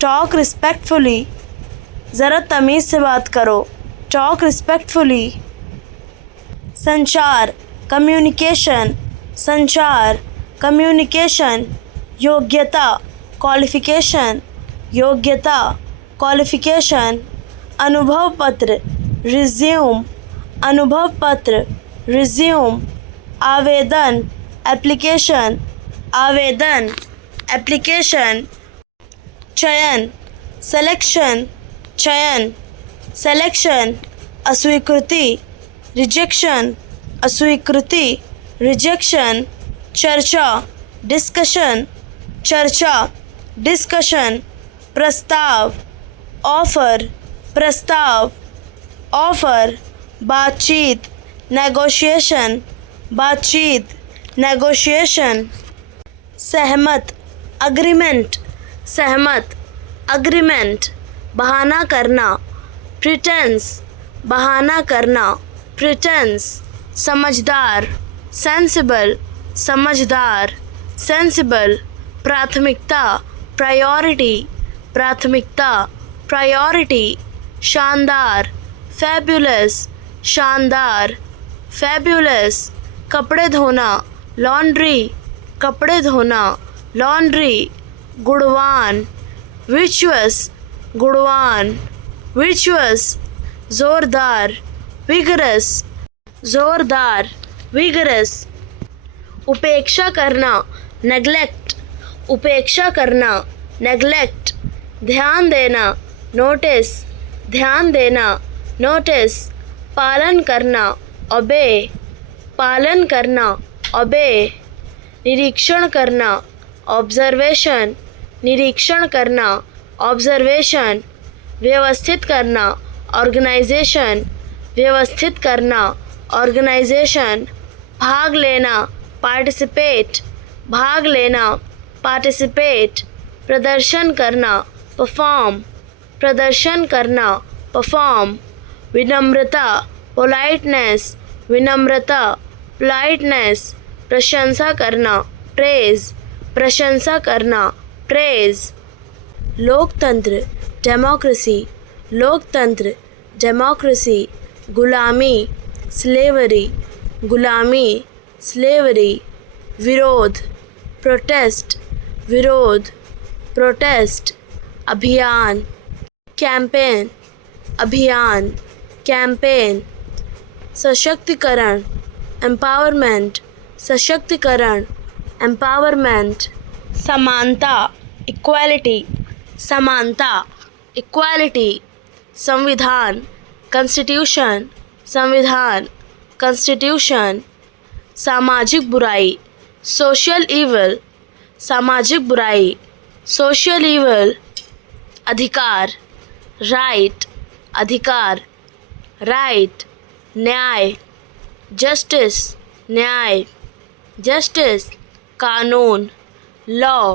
टॉक रिस्पेक्टफुली, ज़रा तमीज़ से बात करो टॉक रिस्पेक्टफुली। संचार कम्युनिकेशन, संचार कम्युनिकेशन। योग्यता क्वालिफिकेशन, योग्यता क्वालिफिकेशन। अनुभव पत्र रिज्यूम, अनुभव पत्र रिज्यूम। आवेदन एप्लीकेशन, आवेदन एप्लीकेशन। चयन सिलेक्शन, चयन सिलेक्शन। अस्वीकृति रिजेक्शन, अस्वीकृति रिजेक्शन। चर्चा डिस्कशन, चर्चा डिस्कशन। प्रस्ताव ऑफर, प्रस्ताव ऑफर। बातचीत नेगोशिएशन, बातचीत नेगोशिएशन। सहमत अग्रीमेंट, सहमत अग्रीमेंट। बहाना करना प्रिटेंस, बहाना करना प्रिटेंस। समझदार सेंसिबल, समझदार सेंसिबल। प्राथमिकता प्रायोरिटी, प्राथमिकता प्रायोरिटी। शानदार फैबुलस, शानदार, फैब्यूलस, कपड़े धोना, लॉन्ड्री, कपड़े धोना, लॉन्ड्री, गुणवान, विचुअस, गुणवान, विचुअस, जोरदार, विगरस, जोरदार, विगरस, उपेक्षा करना, नेग्लेक्ट, उपेक्षा करना, नेग्लेक्ट, ध्यान देना, नोटिस, ध्यान देना, नोटिस, पालन करना, ओबे, पालन करना, ओबे, निरीक्षण करना, ऑब्जर्वेशन, निरीक्षण करना, ऑब्जर्वेशन, व्यवस्थित करना, ऑर्गेनाइजेशन, व्यवस्थित करना, ऑर्गेनाइजेशन, भाग लेना, पार्टिसिपेट, भाग लेना, पार्टिसिपेट, प्रदर्शन करना, परफॉर्म, प्रदर्शन करना, परफॉर्म, विनम्रता, पोलाइटनेस, विनम्रता, पोलाइटनेस, प्रशंसा करना, प्रेज, प्रशंसा करना, प्रेज, लोकतंत्र, डेमोक्रेसी, लोकतंत्र, डेमोक्रेसी, गुलामी, स्लेवरी, गुलामी, स्लेवरी, विरोध, प्रोटेस्ट, विरोध, प्रोटेस्ट, अभियान, कैंपेन, अभियान, कैंपेन, सशक्तिकरण, एम्पावरमेंट, सशक्तिकरण, एम्पावरमेंट, समानता, इक्वालिटी, समानता, इक्वालिटी, संविधान, कॉन्स्टिट्यूशन, संविधान, कॉन्स्टिट्यूशन, सामाजिक बुराई, सोशल इवल, सामाजिक बुराई, सोशल इवल, अधिकार, राइट, अधिकार, राइट, न्याय, जस्टिस, न्याय, जस्टिस, कानून, लॉ,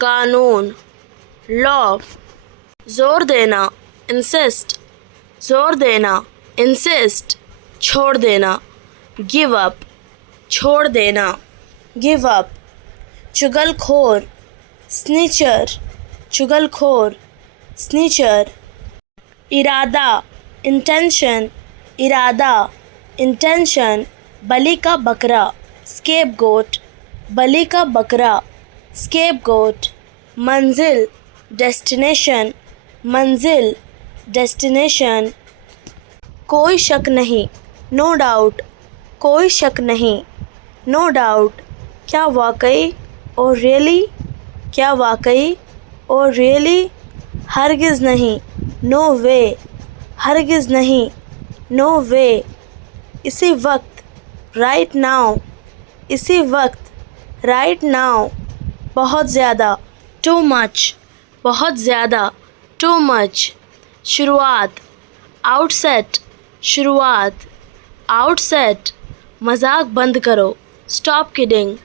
कानून, लॉ, जोर देना, इंसिस्ट, जोर देना, इंसिस्ट, छोड़ देना, गिव अप, छोड़ देना, गिव अप, चुगलखोर, स्नीचर, चुगलखोर, स्नीचर, इरादा, इंटेंशन, इरादा, इंटेंशन, बलि का बकरा, स्केपगोट, बलि का बकरा, स्केपगोट, मंजिल, डेस्टिनेशन, मंजिल, डेस्टिनेशन, कोई शक नहीं, नो डाउट, कोई शक नहीं, नो डाउट, क्या वाकई, और रियली, क्या वाकई, और रियली, हरगिज़ नहीं, नो वे, हरगिज़ नहीं, नो वे, इसी वक्त, राइट नाउ, इसी वक्त, राइट नाउ, बहुत ज़्यादा, टू मच, बहुत ज़्यादा, टू मच, शुरुआत, आउटसेट, शुरुआत, आउटसेट, मजाक बंद करो, स्टॉप किडिंग,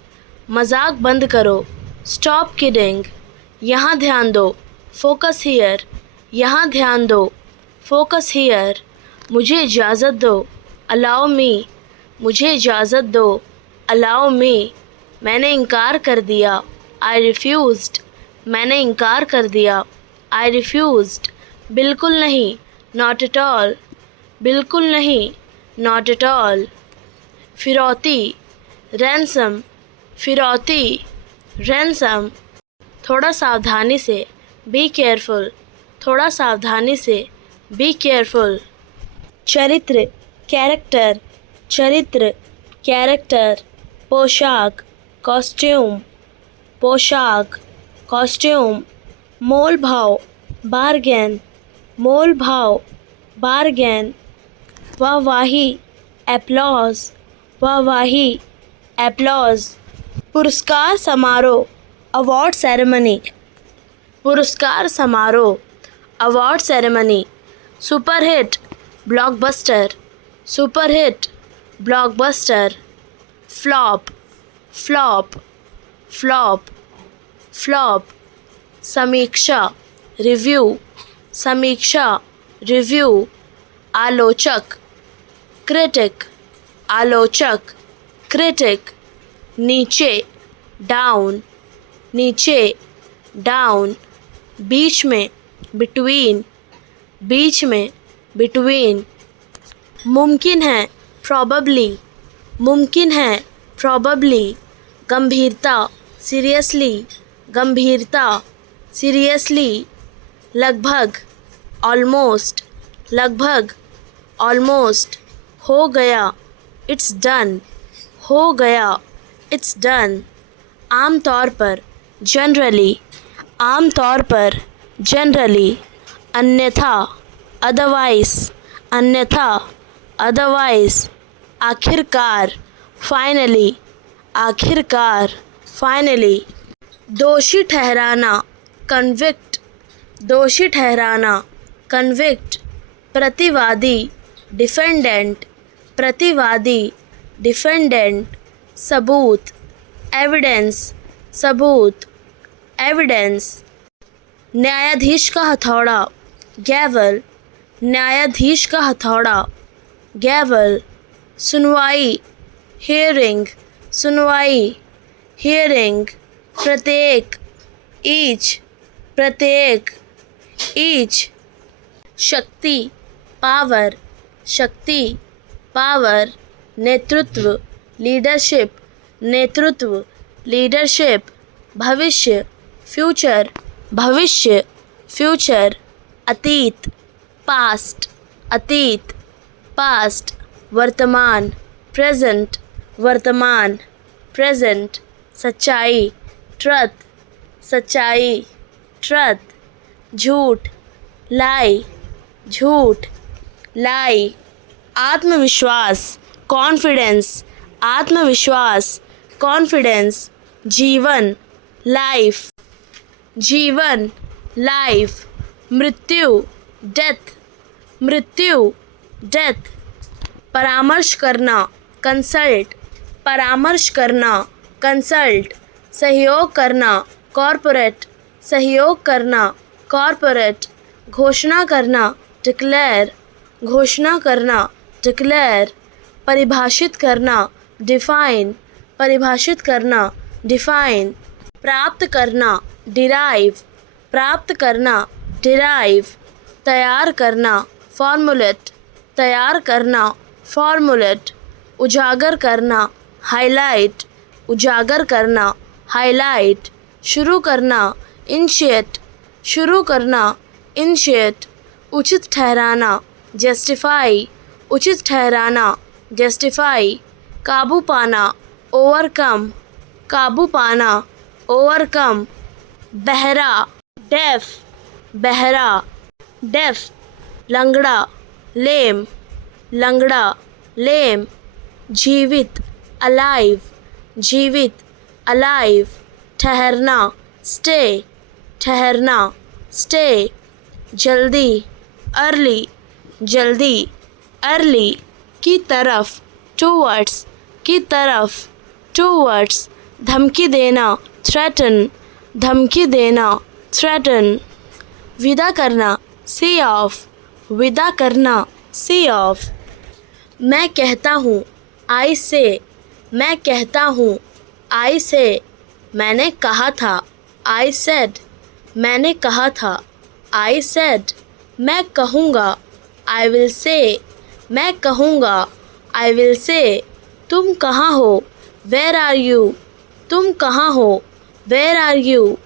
मजाक बंद करो, स्टॉप किडिंग, यहाँ ध्यान दो, फोकस हियर, यहाँ ध्यान दो, फोकस हियर, मुझे इजाज़त दो, अलाउ मी, मुझे इजाज़त दो, अलाउ मी, मैंने इनकार कर दिया, आई रिफ्यूज़ड, मैंने इनकार कर दिया, आई रिफ्यूज़ड, बिल्कुल नहीं, नॉट एट ऑल, बिल्कुल नहीं, नॉट एट ऑल, फिरौती, रैंसम, फिरौती, रैंसम, थोड़ा सावधानी से, बी केयरफुल, थोड़ा सावधानी से, बी केयरफुल, चरित्र, कैरेक्टर, चरित्र, कैरेक्टर, पोशाक, कॉस्ट्यूम, पोशाक, कॉस्ट्यूम, मोल भाव, बार्गेन, मोल भाव, बार्गेन, वाहवाही, एप्लॉज, वाहवाही, एप्लॉज, पुरस्कार समारोह, अवार्ड सेरेमनी, पुरस्कार समारोह, award ceremony, superhit, blockbuster, superhit, blockbuster, flop, flop, flop, flop, समीक्षा, रिव्यू, समीक्षा, रिव्यू, आलोचक, क्रिटिक, आलोचक, क्रिटिक, नीचे, डाउन, नीचे, डाउन, बीच में, बिटवीन, बीच में, बिटवीन, मुमकिन है probably, मुमकिन है probably, गंभीरता seriously, गंभीरता seriously, लगभग almost, लगभग almost, हो गया it's done, हो गया it's done, आमतौर पर generally, आमतौर पर generally, अन्यथा otherwise, अन्यथा otherwise, आखिरकार finally, आखिरकार finally, दोषी ठहराना convict, दोषी ठहराना convict, प्रतिवादी डिफेंडेंट, प्रतिवादी डिफेंडेंट, सबूत एविडेंस, सबूत एविडेंस, न्यायाधीश का हथौड़ा गैवल, न्यायाधीश का हथौड़ा गैवल, सुनवाई हियरिंग, सुनवाई हियरिंग, प्रत्येक ईच, प्रत्येक ईच, शक्ति पावर, शक्ति पावर, नेतृत्व लीडरशिप, नेतृत्व लीडरशिप, भविष्य फ्यूचर, भविष्य फ्यूचर, अतीत पास्ट, अतीत पास्ट, वर्तमान प्रेजेंट, वर्तमान प्रेजेंट, सच्चाई ट्रुथ, सच्चाई ट्रुथ, झूठ लाई, झूठ लाई, आत्मविश्वास कॉन्फिडेंस, आत्मविश्वास कॉन्फिडेंस, जीवन लाइफ, जीवन लाइफ, मृत्यु डेथ, मृत्यु डेथ, परामर्श करना कंसल्ट, परामर्श करना कंसल्ट, सहयोग करना कॉरपोरेट, सहयोग करना कॉरपोरेट, घोषणा करना डिक्लेयर, घोषणा करना डिक्लेयर, परिभाषित करना डिफाइन, परिभाषित करना डिफाइन, प्राप्त करना डिराइव, प्राप्त करना डिराइव, तैयार करना फॉर्मुलेट, तैयार करना फॉर्मुलेट, उजागर करना हाईलाइट, उजागर करना हाईलाइट, शुरू करना इनिशिएट, शुरू करना इनिशिएट, उचित ठहराना जस्टिफाई, उचित ठहराना जस्टिफाई, काबू पाना ओवरकम, काबू पाना ओवरकम, बहरा डेफ, बहरा डेफ, लंगड़ा लेम, लंगड़ा लेम, जीवित अलाइव, जीवित अलाइव, ठहरना स्टे, ठहरना स्टे, जल्दी अर्ली, जल्दी अर्ली, की तरफ टूवर्ड्स, की तरफ टूवर्ड्स, धमकी देना थ्रेटन, धमकी देना थ्रेटन, विदा करना सी ऑफ, विदा करना सी ऑफ, मैं कहता हूँ आई से, मैं कहता हूँ आई से, मैंने कहा था आई सेड, मैंने कहा था आई सेड, मैं कहूँगा आई विल से, मैं कहूँगा आई विल से, तुम कहाँ हो वेयर आर यू, तुम कहाँ हो वेयर आर यू,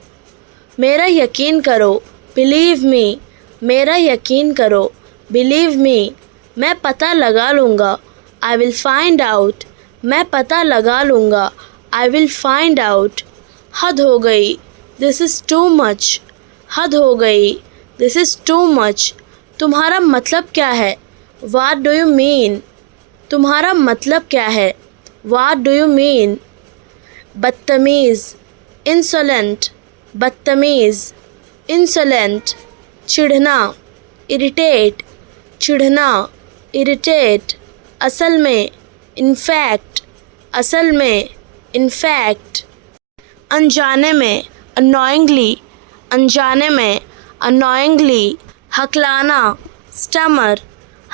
मेरा यकीन करो बिलीव मी, मेरा यकीन करो बिलीव मी, मैं पता लगा लूँगा आई विल फाइंड आउट, मैं पता लगा लूँगा आई विल फाइंड आउट, हद हो गई दिस इज़ टू मच, हद हो गई दिस इज़ टू मच, तुम्हारा मतलब क्या है वाट डू यू मीन, तुम्हारा मतलब क्या है वाट डू यू मीन, बदतमीज़ इंसोलेंट, बदतमीज़ इंसोलेंट, चिढ़ना इरिटेट, चिढ़ना इरिटेट, असल में इनफैक्ट, असल में इनफैक्ट, अनजाने में अनोइंगली, अनजाने में अनोइंगली, हकलाना स्टमर,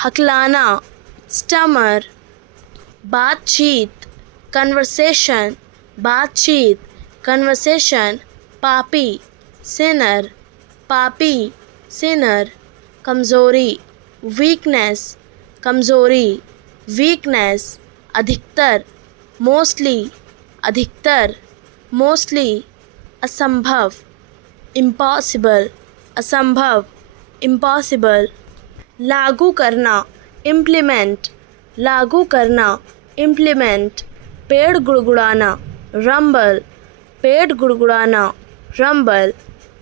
हकलाना स्टमर, बातचीत कन्वर्सेशन, बातचीत कन्वर्सेशन, पापी सिनर, पापी सिनर, कमज़ोरी वीकनेस, कमज़ोरी, वीकनेस, अधिकतर, मोस्टली, अधिकतर, मोस्टली, असंभव, इम्पॉसिबल, असंभव, इम्पॉसिबल, लागू करना, इम्प्लीमेंट, लागू करना, इम्प्लीमेंट, पेड़ गुड़गुड़ाना, रंबल, पेड़ गुड़गुड़ाना, रंबल,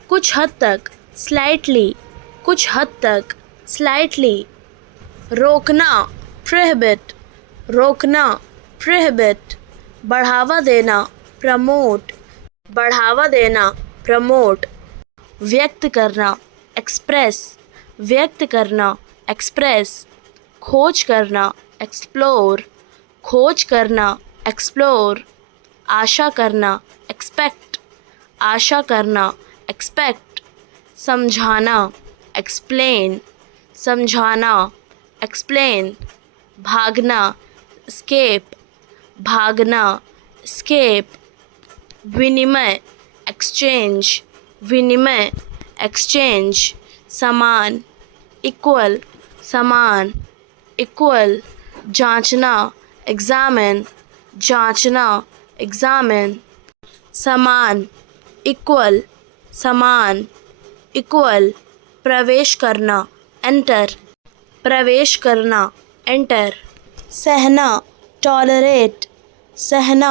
कुछ हद तक, स्लाइटली, कुछ हद तक, स्लाइटली, रोकना, प्रोहिबिट, रोकना, प्रोहिबिट, बढ़ावा देना, प्रमोट, बढ़ावा देना, प्रमोट, व्यक्त करना, एक्सप्रेस, व्यक्त करना, एक्सप्रेस, खोज करना, एक्सप्लोर, खोज करना, एक्सप्लोर, आशा करना, एक्सपेक्ट, आशा करना, एक्सपेक्ट, समझाना, एक्सप्लेन, समझाना, एक्सप्लेन, भागना, escape, भागना, escape, विनिमय, एक्सचेंज, विनिमय, एक्सचेंज, समान, इक्वल, समान, इक्वल, जांचना, एग्जामिन, जांचना, एग्जामिन, समान, इक्वल, समान, इक्वल, प्रवेश करना, एंटर, प्रवेश करना, एंटर, सहना, टॉलरेट, सहना,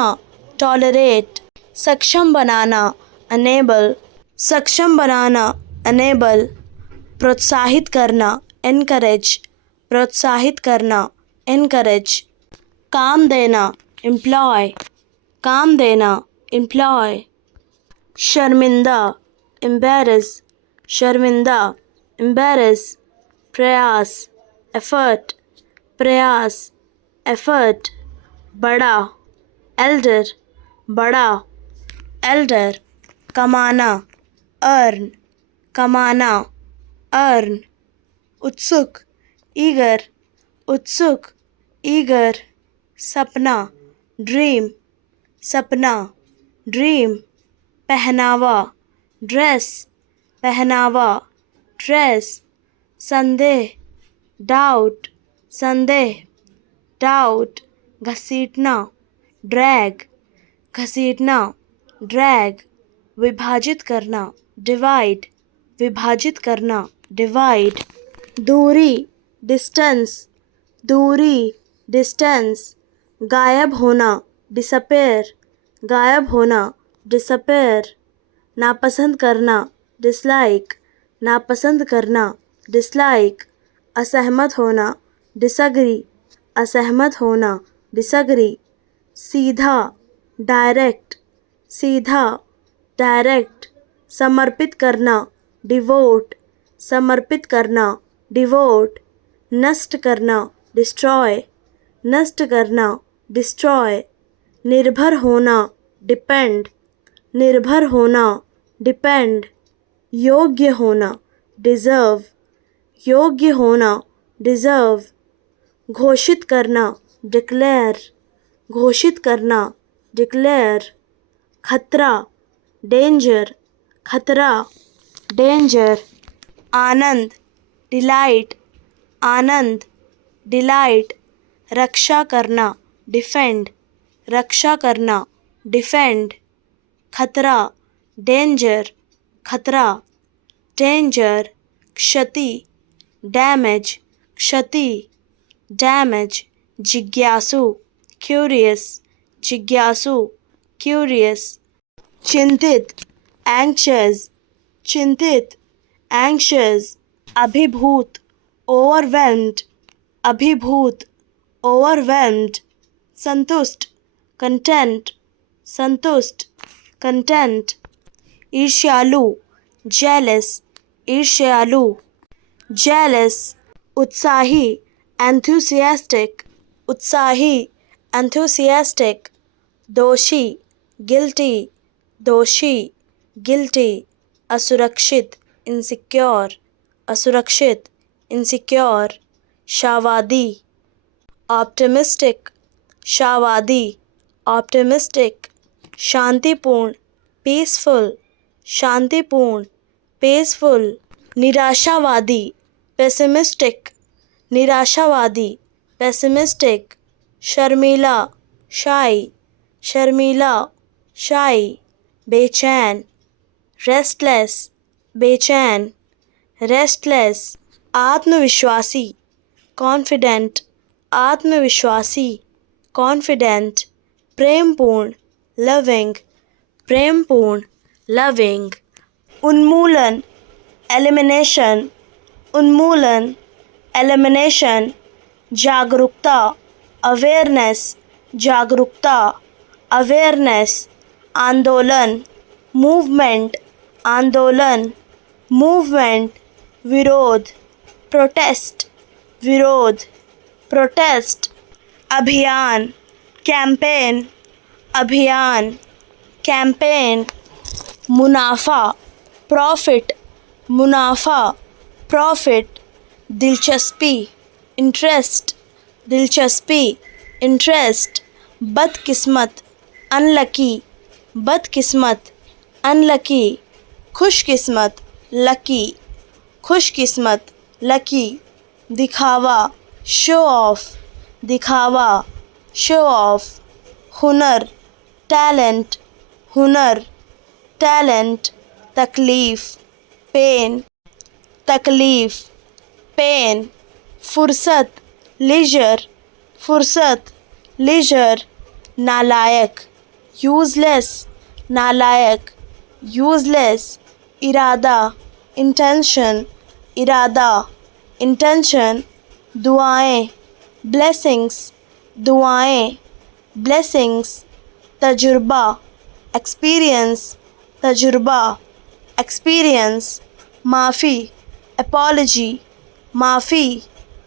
टॉलरेट, सक्षम बनाना, अनेबल, सक्षम बनाना, अनेबल, प्रोत्साहित करना, एनकरेज, प्रोत्साहित करना, एनकरेज, काम देना, एम्प्लॉय, काम देना, एम्प्लॉय, शर्मिंदा, एम्बेरस, शर्मिंदा, एम्बेरस, प्रयास, एफर्ट, प्रयास, एफर्ट, बड़ा, एल्डर, बड़ा, एल्डर, कमाना, अर्न, कमाना, अर्न, उत्सुक, ईगर, उत्सुक, ईगर, सपना, ड्रीम, सपना, ड्रीम, पहनावा, ड्रेस, पहनावा, ड्रेस, संदेह, डाउट, संदेह, डाउट, घसीटना, ड्रैग, घसीटना, ड्रैग, विभाजित करना, डिवाइड, विभाजित करना, डिवाइड, दूरी, डिस्टेंस, दूरी, डिस्टेंस, गायब होना, डिसअपेयर, गायब होना, डिसअपेयर, नापसंद करना, डिसलाइक, नापसंद करना, डिसलाइक, असहमत होना, डिसएग्री, असहमत होना, डिसएग्री, सीधा, डायरेक्ट, सीधा, डायरेक्ट, समर्पित करना, डिवोट, समर्पित करना, डिवोट, नष्ट करना, डिस्ट्रॉय, नष्ट करना, डिस्ट्रॉय, निर्भर होना, डिपेंड, निर्भर होना, डिपेंड, योग्य होना, डिज़र्व, योग्य होना, डिज़र्व, घोषित करना, डिक्लेयर, घोषित करना, डिक्लेयर, खतरा, डेंजर, खतरा, डेंजर, आनंद, डिलाइट, आनंद, डिलाइट, रक्षा करना, डिफेंड, रक्षा करना, डिफेंड, खतरा, डेंजर, खतरा, डेंजर, क्षति, डैमेज, क्षति, डैमेज, जिज्ञासु, क्यूरियस, जिज्ञासु, क्यूरियस, चिंतित, एंक्शस, चिंतित, एंक्शस, अभिभूत, ओवरवेल्म्ड, अभिभूत, ओवरवेल्म्ड, संतुष्ट, कंटेंट, संतुष्ट, कंटेंट, ईर्ष्यालु, जेलस, ईर्ष्यालु, जेलस, उत्साही, एंथुसियास्टिक, उत्साही, एंथुसियास्टिक, दोषी, गिल्टी, दोषी, गिल्टी, असुरक्षित, इनसिक्योर, असुरक्षित, इनसिक्योर, शावादी, ऑप्टिमिस्टिक, शावादी, ऑप्टिमिस्टिक, शांतिपूर्ण, पीसफुल, शांतिपूर्ण, पीसफुल, निराशावादी, पेसिमिस्टिक, निराशावादी, पेसिमिस्टिक, शर्मीला, शाई, शर्मीला, शाई, बेचैन, रेस्टलेस, बेचैन, रेस्टलेस, आत्मविश्वासी, कॉन्फिडेंट, आत्मविश्वासी, कॉन्फिडेंट, प्रेमपूर्ण, लविंग, प्रेमपूर्ण, लविंग, उन्मूलन, एलिमिनेशन, उन्मूलन, एलिमिनेशन, जागरूकता, अवेयरनेस, जागरूकता, अवेयरनेस, आंदोलन, मूवमेंट, आंदोलन, मूवमेंट, विरोध, प्रोटेस्ट, विरोध, प्रोटेस्ट, अभियान, कैंपेन, अभियान, कैंपेन, मुनाफा, प्रॉफिट, मुनाफा, प्रॉफिट, दिलचस्पी, इंटरेस्ट, दिलचस्पी, इंटरेस्ट, बदकिस्मत, अनलकी, बदकिस्मत, अनलकी, खुशकिस्मत, लकी, खुशकिस्मत, लकी, दिखावा, शो ऑफ, दिखावा, शो ऑफ, हुनर, टैलेंट, हुनर, टैलेंट, तकलीफ, पेन, तकलीफ, पेन, फुर्सत, लीजर, फुर्सत, लीजर, नालायक, यूजलेस, नालायक, यूजलेस, इरादा, इंटेंशन, इरादा, इंटेंशन, दुआएं, ब्लेसिंग्स, दुआएं, ब्लेसिंग्स, तजुर्बा, एक्सपीरियंस, तजुर्बा, एक्सपीरियंस, माफ़ी, अपॉलजी, माफ़ी,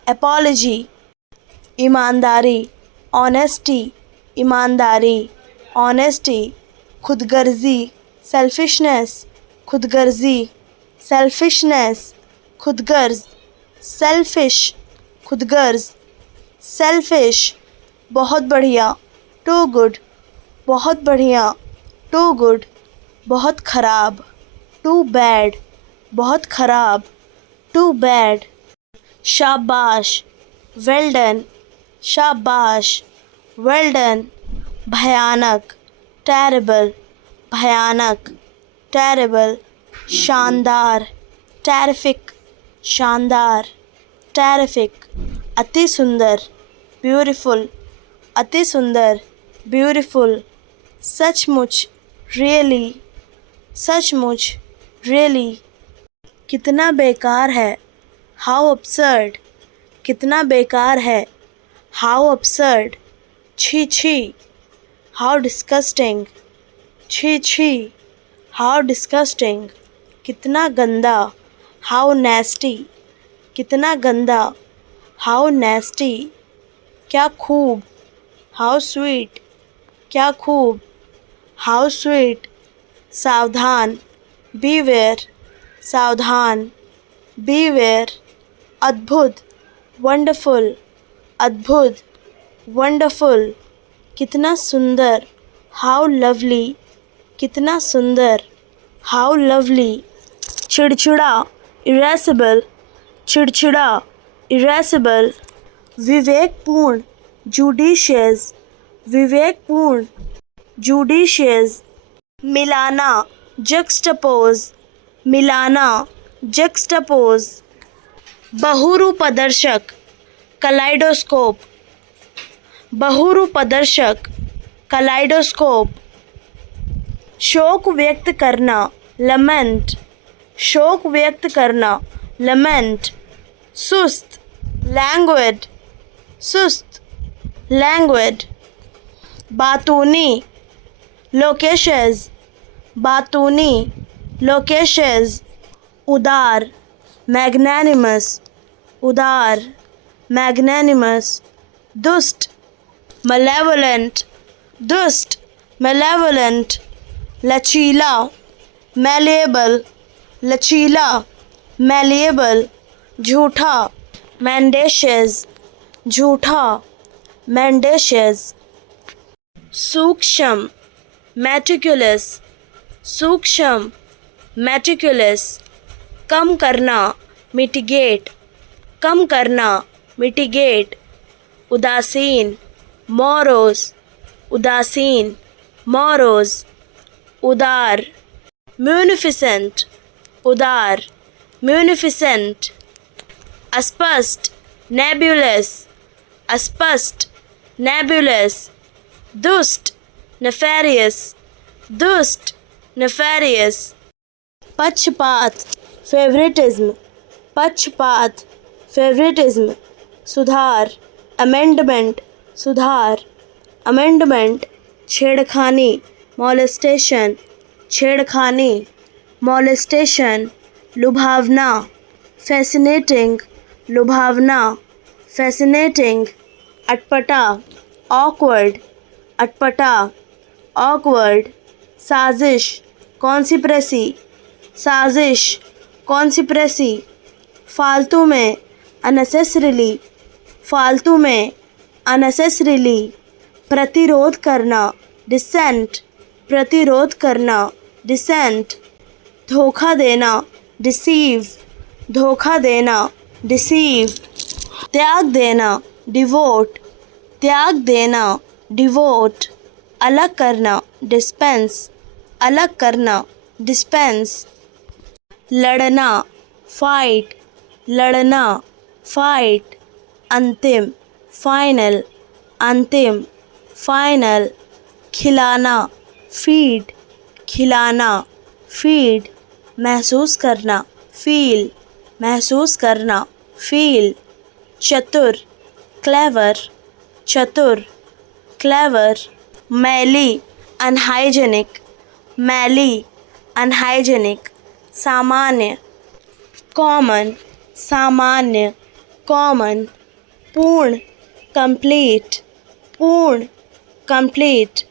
अपॉलजी, ईमानदारी, ऑनेस्टी, ईमानदारी, ऑनेस्टी, खुदगर्जी, सेल्फिशनेस, खुदगर्जी, सेल्फिशनेस, खुदगर्ज, सेल्फिश, खुदगर्ज, सेल्फिश, बहुत बढ़िया, टू गुड, बहुत बढ़िया, टू गुड, बहुत ख़राब, टू बैड, बहुत ख़राब, टू बैड, शाबाश, वेल डन, शाबाश, वेल डन, भयानक, टेरेबल, भयानक, टेरेबल, शानदार, टेरिफिक, शानदार, टेरिफिक, अति सुंदर, ब्यूटीफुल, अति सुंदर, ब्यूटीफुल, सचमुच, रियली, सचमुच, रियली, कितना बेकार है, हाउ अपसर्ड, कितना बेकार है, हाउ अपसर्ड, छी छी, हाउ डिस्कस्टिंग, छी छी, हाउ डिस्कस्टिंग, कितना गंदा, हाउ नेस्टी, कितना गंदा, हाउ नेस्टी, क्या खूब, हाउ स्वीट, क्या खूब, हाउ स्वीट, सावधान, बीवेयर, सावधान, बीवेयर, अद्भुत, वंडरफुल, अद्भुत, वंडरफुल, कितना सुंदर, हाउ लवली, कितना सुंदर, हाउ लवली, चिड़चिड़ा, इरेसिबल, चिड़चिड़ा, इरेसिबल, विवेकपूर्ण, जुडिशियस, विवेकपूर्ण, जुडिशियस, मिलाना, जक्सटपोज, मिलाना, जक्सटपोज, बहुरूपदर्शक, कलाइडोस्कोप, बहुरूपदर्शक, कलाइडोस्कोप, शोक व्यक्त करना, लमेंट, शोक व्यक्त करना, लमेंट, सुस्त, लैंग्वेड, सुस्त, लैंग्वेड, बातूनी, लोकेशेस, बातूनी, लोकेशेस, उदार, मैग्नैनिमस, उदार, मैग्नैनिमस, दुष्ट, मलेवोलेंट, दुष्ट, malevolent, लचीला, malleable, लचीला, malleable, झूठा, mendacious, झूठा, mendacious, सूक्ष्म, meticulous, सूक्ष्म, meticulous, कम करना, mitigate, कम करना, मिटिगेट, उदासीन, मोरोस, उदासीन, मोरोस, उदार, म्यूनिफिसेंट, उदार, म्यूनिफिसेंट, अस्पष्ट, नेबुलस, अस्पष्ट, नेबुलस, दुष्ट, नेफेरियस, दुष्ट, नेफेरियस, पक्षपात, फेवरेटिज्म, पक्षपात, फेवरेटिज्म, सुधार, अमेंडमेंट, सुधार, अमेंडमेंट, छेड़खानी, मॉलेस्टेशन, छेड़खानी, मॉलेस्टेशन, लुभावना, फैसिनेटिंग, लुभावना, फैसिनेटिंग, अटपटा, ऑकवर्ड, अटपटा, ऑकवर्ड, साजिश, कॉन्स्पिरेसी, साजिश, कॉन्स्पिरेसी, फालतू में, अननेसेसरीली, फालतू में, अननेसेसरीली, प्रतिरोध करना, डिसेंट, प्रतिरोध करना, डिसेंट, धोखा देना, डिसीव, धोखा देना, डिसीव, त्याग देना, डिवोट, त्याग देना, डिवोट, अलग करना, डिस्पेंस, अलग करना, डिस्पेंस, लड़ना, फाइट, लड़ना, फाइट, अंतिम, फाइनल, अंतिम, फाइनल, खिलाना, फीड, खिलाना, फीड, महसूस करना, फील, महसूस करना, फील, चतुर, क्लेवर, चतुर, क्लेवर, मैली, अनहाइजेनिक, मैली, अनहाइजेनिक, सामान्य, कॉमन, सामान्य, कॉमन, पूर्ण, कंप्लीट, पूर्ण, कंप्लीट,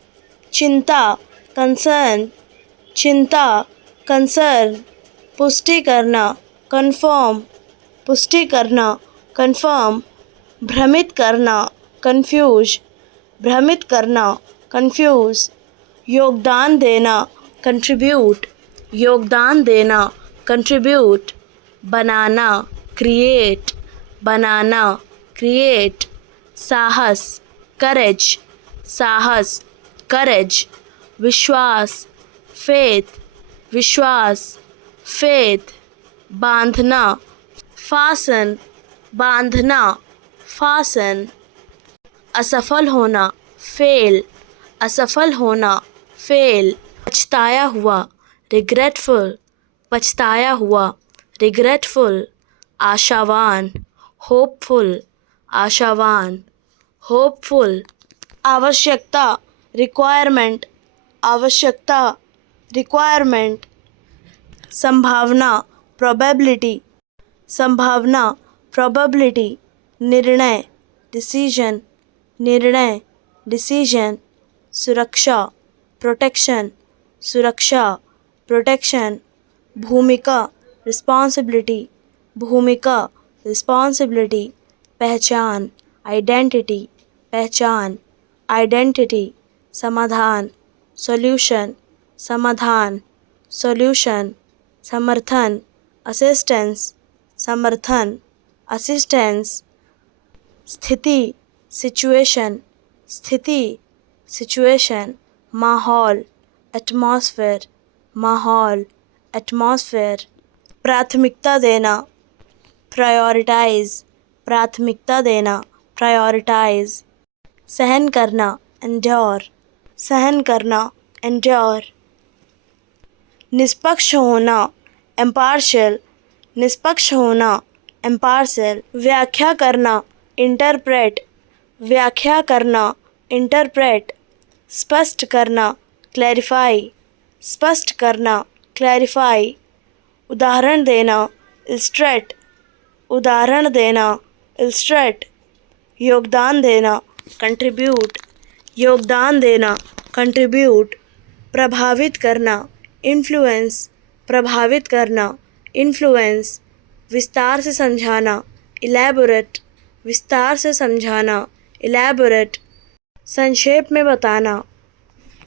चिंता, कंसर्न, चिंता, कंसर्न, पुष्टि करना, कंफर्म, पुष्टि करना, कंफर्म, भ्रमित करना, कंफ्यूज, भ्रमित करना, कंफ्यूज, योगदान देना, कंट्रीब्यूट, योगदान देना, कंट्रीब्यूट, बनाना, क्रिएट, बनाना, क्रिएट, साहस, करेज, साहस, करेज, विश्वास, फेथ, विश्वास, फेथ, बांधना, फासन, बांधना, फासन, असफल होना, फेल, असफल होना, फेल, पछताया हुआ, रिग्रेटफुल, पछताया हुआ, रिग्रेटफुल, आशावान, होपफुल, आशावान, होपफुल, आवश्यकता, रिक्वायरमेंट, आवश्यकता, रिक्वायरमेंट, संभावना, प्रोबेबिलिटी, संभावना, प्रोबेबिलिटी, निर्णय, डिसीजन, निर्णय, डिसीजन, सुरक्षा, प्रोटेक्शन, सुरक्षा, प्रोटेक्शन, भूमिका, रिस्पॉन्सिबिलिटी, भूमिका, रिस्पॉन्सिबिलिटी, पहचान, आइडेंटिटी, पहचान, आइडेंटिटी, समाधान, सॉल्यूशन, समाधान, सॉल्यूशन, समर्थन, असिस्टेंस, समर्थन, असिस्टेंस, स्थिति, सिचुएशन, स्थिति, सिचुएशन, माहौल, एटमॉस्फेयर, माहौल, एटमॉस्फेयर, प्राथमिकता देना, प्रायोरिटाइज, प्राथमिकता देना, प्रायोरिटाइज, सहन करना, एंड्योर, सहन करना, एंड्योर, निष्पक्ष होना, इम्पार्शियल, निष्पक्ष होना, इम्पार्शियल, व्याख्या करना, इंटरप्रेट, व्याख्या करना, इंटरप्रेट, स्पष्ट करना, क्लैरिफाई, स्पष्ट करना, क्लैरिफाई, उदाहरण देना, इल्स्ट्रेट, उदाहरण देना, इल्स्ट्रेट, योगदान देना, कंट्रीब्यूट, योगदान देना, कंट्रीब्यूट, प्रभावित करना, इन्फ्लुएंस, प्रभावित करना, इन्फ्लुएंस, विस्तार से समझाना, इलैबोरेट, विस्तार से समझाना, इलैबोरेट, संक्षेप में बताना,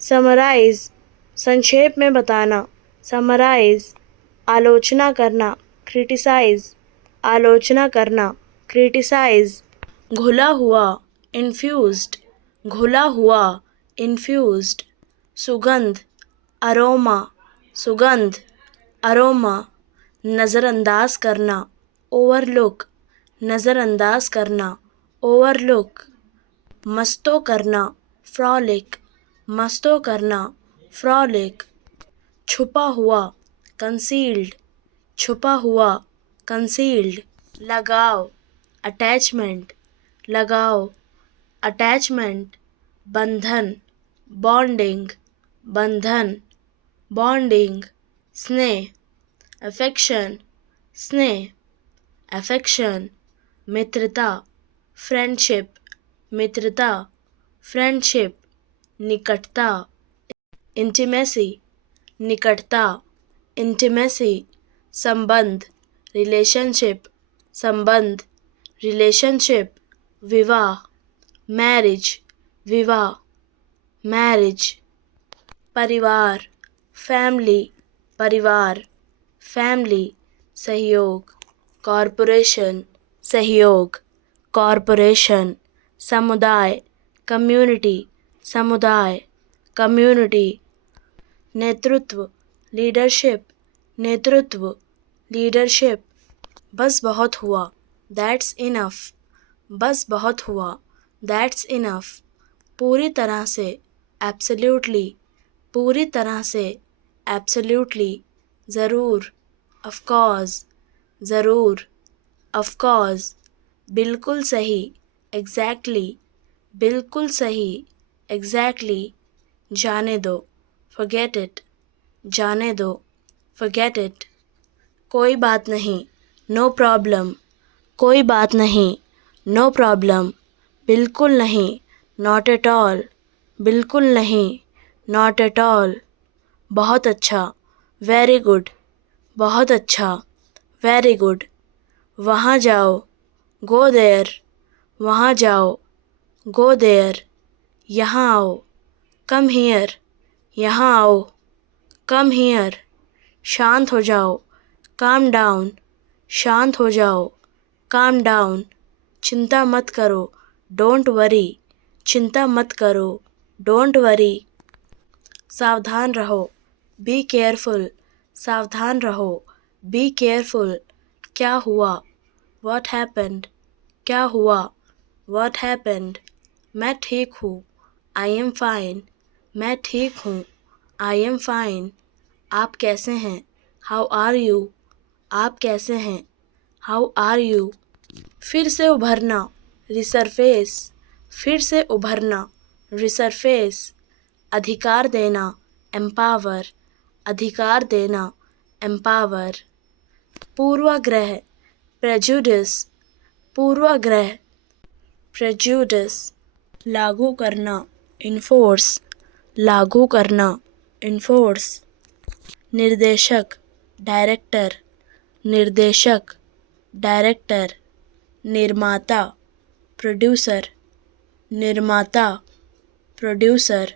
समराइज, संक्षेप में बताना, समराइज, आलोचना करना, क्रिटिसाइज, आलोचना करना, क्रिटिसाइज, घुला हुआ, इन्फ्यूज्ड, घुला हुआ, इन्फ्यूज्ड। सुगंध, अरोमा, सुगंध, अरोमा। नज़रअंदाज करना, ओवरलुक, नज़रअंदाज करना, ओवरलुक। मस्तो करना, फ्रॉलिक, मस्तो करना, फ्रॉलिक। छुपा हुआ, कंसील्ड, छुपा हुआ, कंसील्ड। लगाव, अटैचमेंट, लगाव, अटैचमेंट। बंधन, बॉन्डिंग, बंधन, बॉन्डिंग। स्नेह, अफेक्शन, स्नेह, अफेक्शन। मित्रता, फ्रेंडशिप, मित्रता, फ्रेंडशिप। निकटता, इंटीमेसी, निकटता, इंटीमेसी। संबंध, रिलेशनशिप, संबंध, रिलेशनशिप। विवाह, मैरिज, विवाह, मैरिज। परिवार, फैमिली, परिवार, फैमिली। सहयोग, कॉरपोरेशन, सहयोग, कॉरपोरेशन। समुदाय, कम्युनिटी, समुदाय, कम्युनिटी। नेतृत्व, लीडरशिप, नेतृत्व, लीडरशिप। बस बहुत हुआ, दैट्स इनफ, बस बहुत हुआ, दैट्स इनफ। पूरी तरह से, एब्सोल्युटली, पूरी तरह से, एब्सोल्युटली। ज़रूर, ऑफ कोर्स, ज़रूर, ऑफ कोर्स। बिल्कुल सही, एग्जैक्टली, बिल्कुल सही, एग्जैक्टली। जाने दो, forget it, जाने दो, forget it। कोई बात नहीं, नो प्रॉब्लम, कोई बात नहीं, नो प्रॉब्लम। बिल्कुल नहीं, नॉट एट ऑल, बिल्कुल नहीं, नॉट एट ऑल। बहुत अच्छा, वेरी गुड, बहुत अच्छा, वेरी गुड। वहाँ जाओ, गो देयर, वहाँ जाओ, गो देयर। यहाँ आओ, कम हियर, यहाँ आओ, कम हियर। शांत हो जाओ, काम डाउन, शांत हो जाओ, काम डाउन। चिंता मत करो, डोंट वरी, चिंता मत करो, डोंट वरी। सावधान रहो, बी केयरफुल, सावधान रहो, बी केयरफुल। क्या हुआ, व्हाट हैपेंड, क्या हुआ, व्हाट हैपेंड। मैं ठीक हूँ, आई एम फाइन, मैं ठीक हूँ, आई एम फाइन। आप कैसे हैं, हाउ आर यू, आप कैसे हैं, हाउ आर यू। फिर से उभरना, रिसरफेस, फिर से उभरना, रिसरफेस। अधिकार देना, एम्पावर, अधिकार देना, एम्पावर। पूर्वाग्रह, प्रेजुडिस, पूर्वाग्रह, प्रेजुडिस। लागू करना, इन्फोर्स, लागू करना, इन्फोर्स। निर्देशक, डायरेक्टर, निर्देशक, डायरेक्टर। निर्माता, प्रोड्यूसर, निर्माता, प्रोड्यूसर।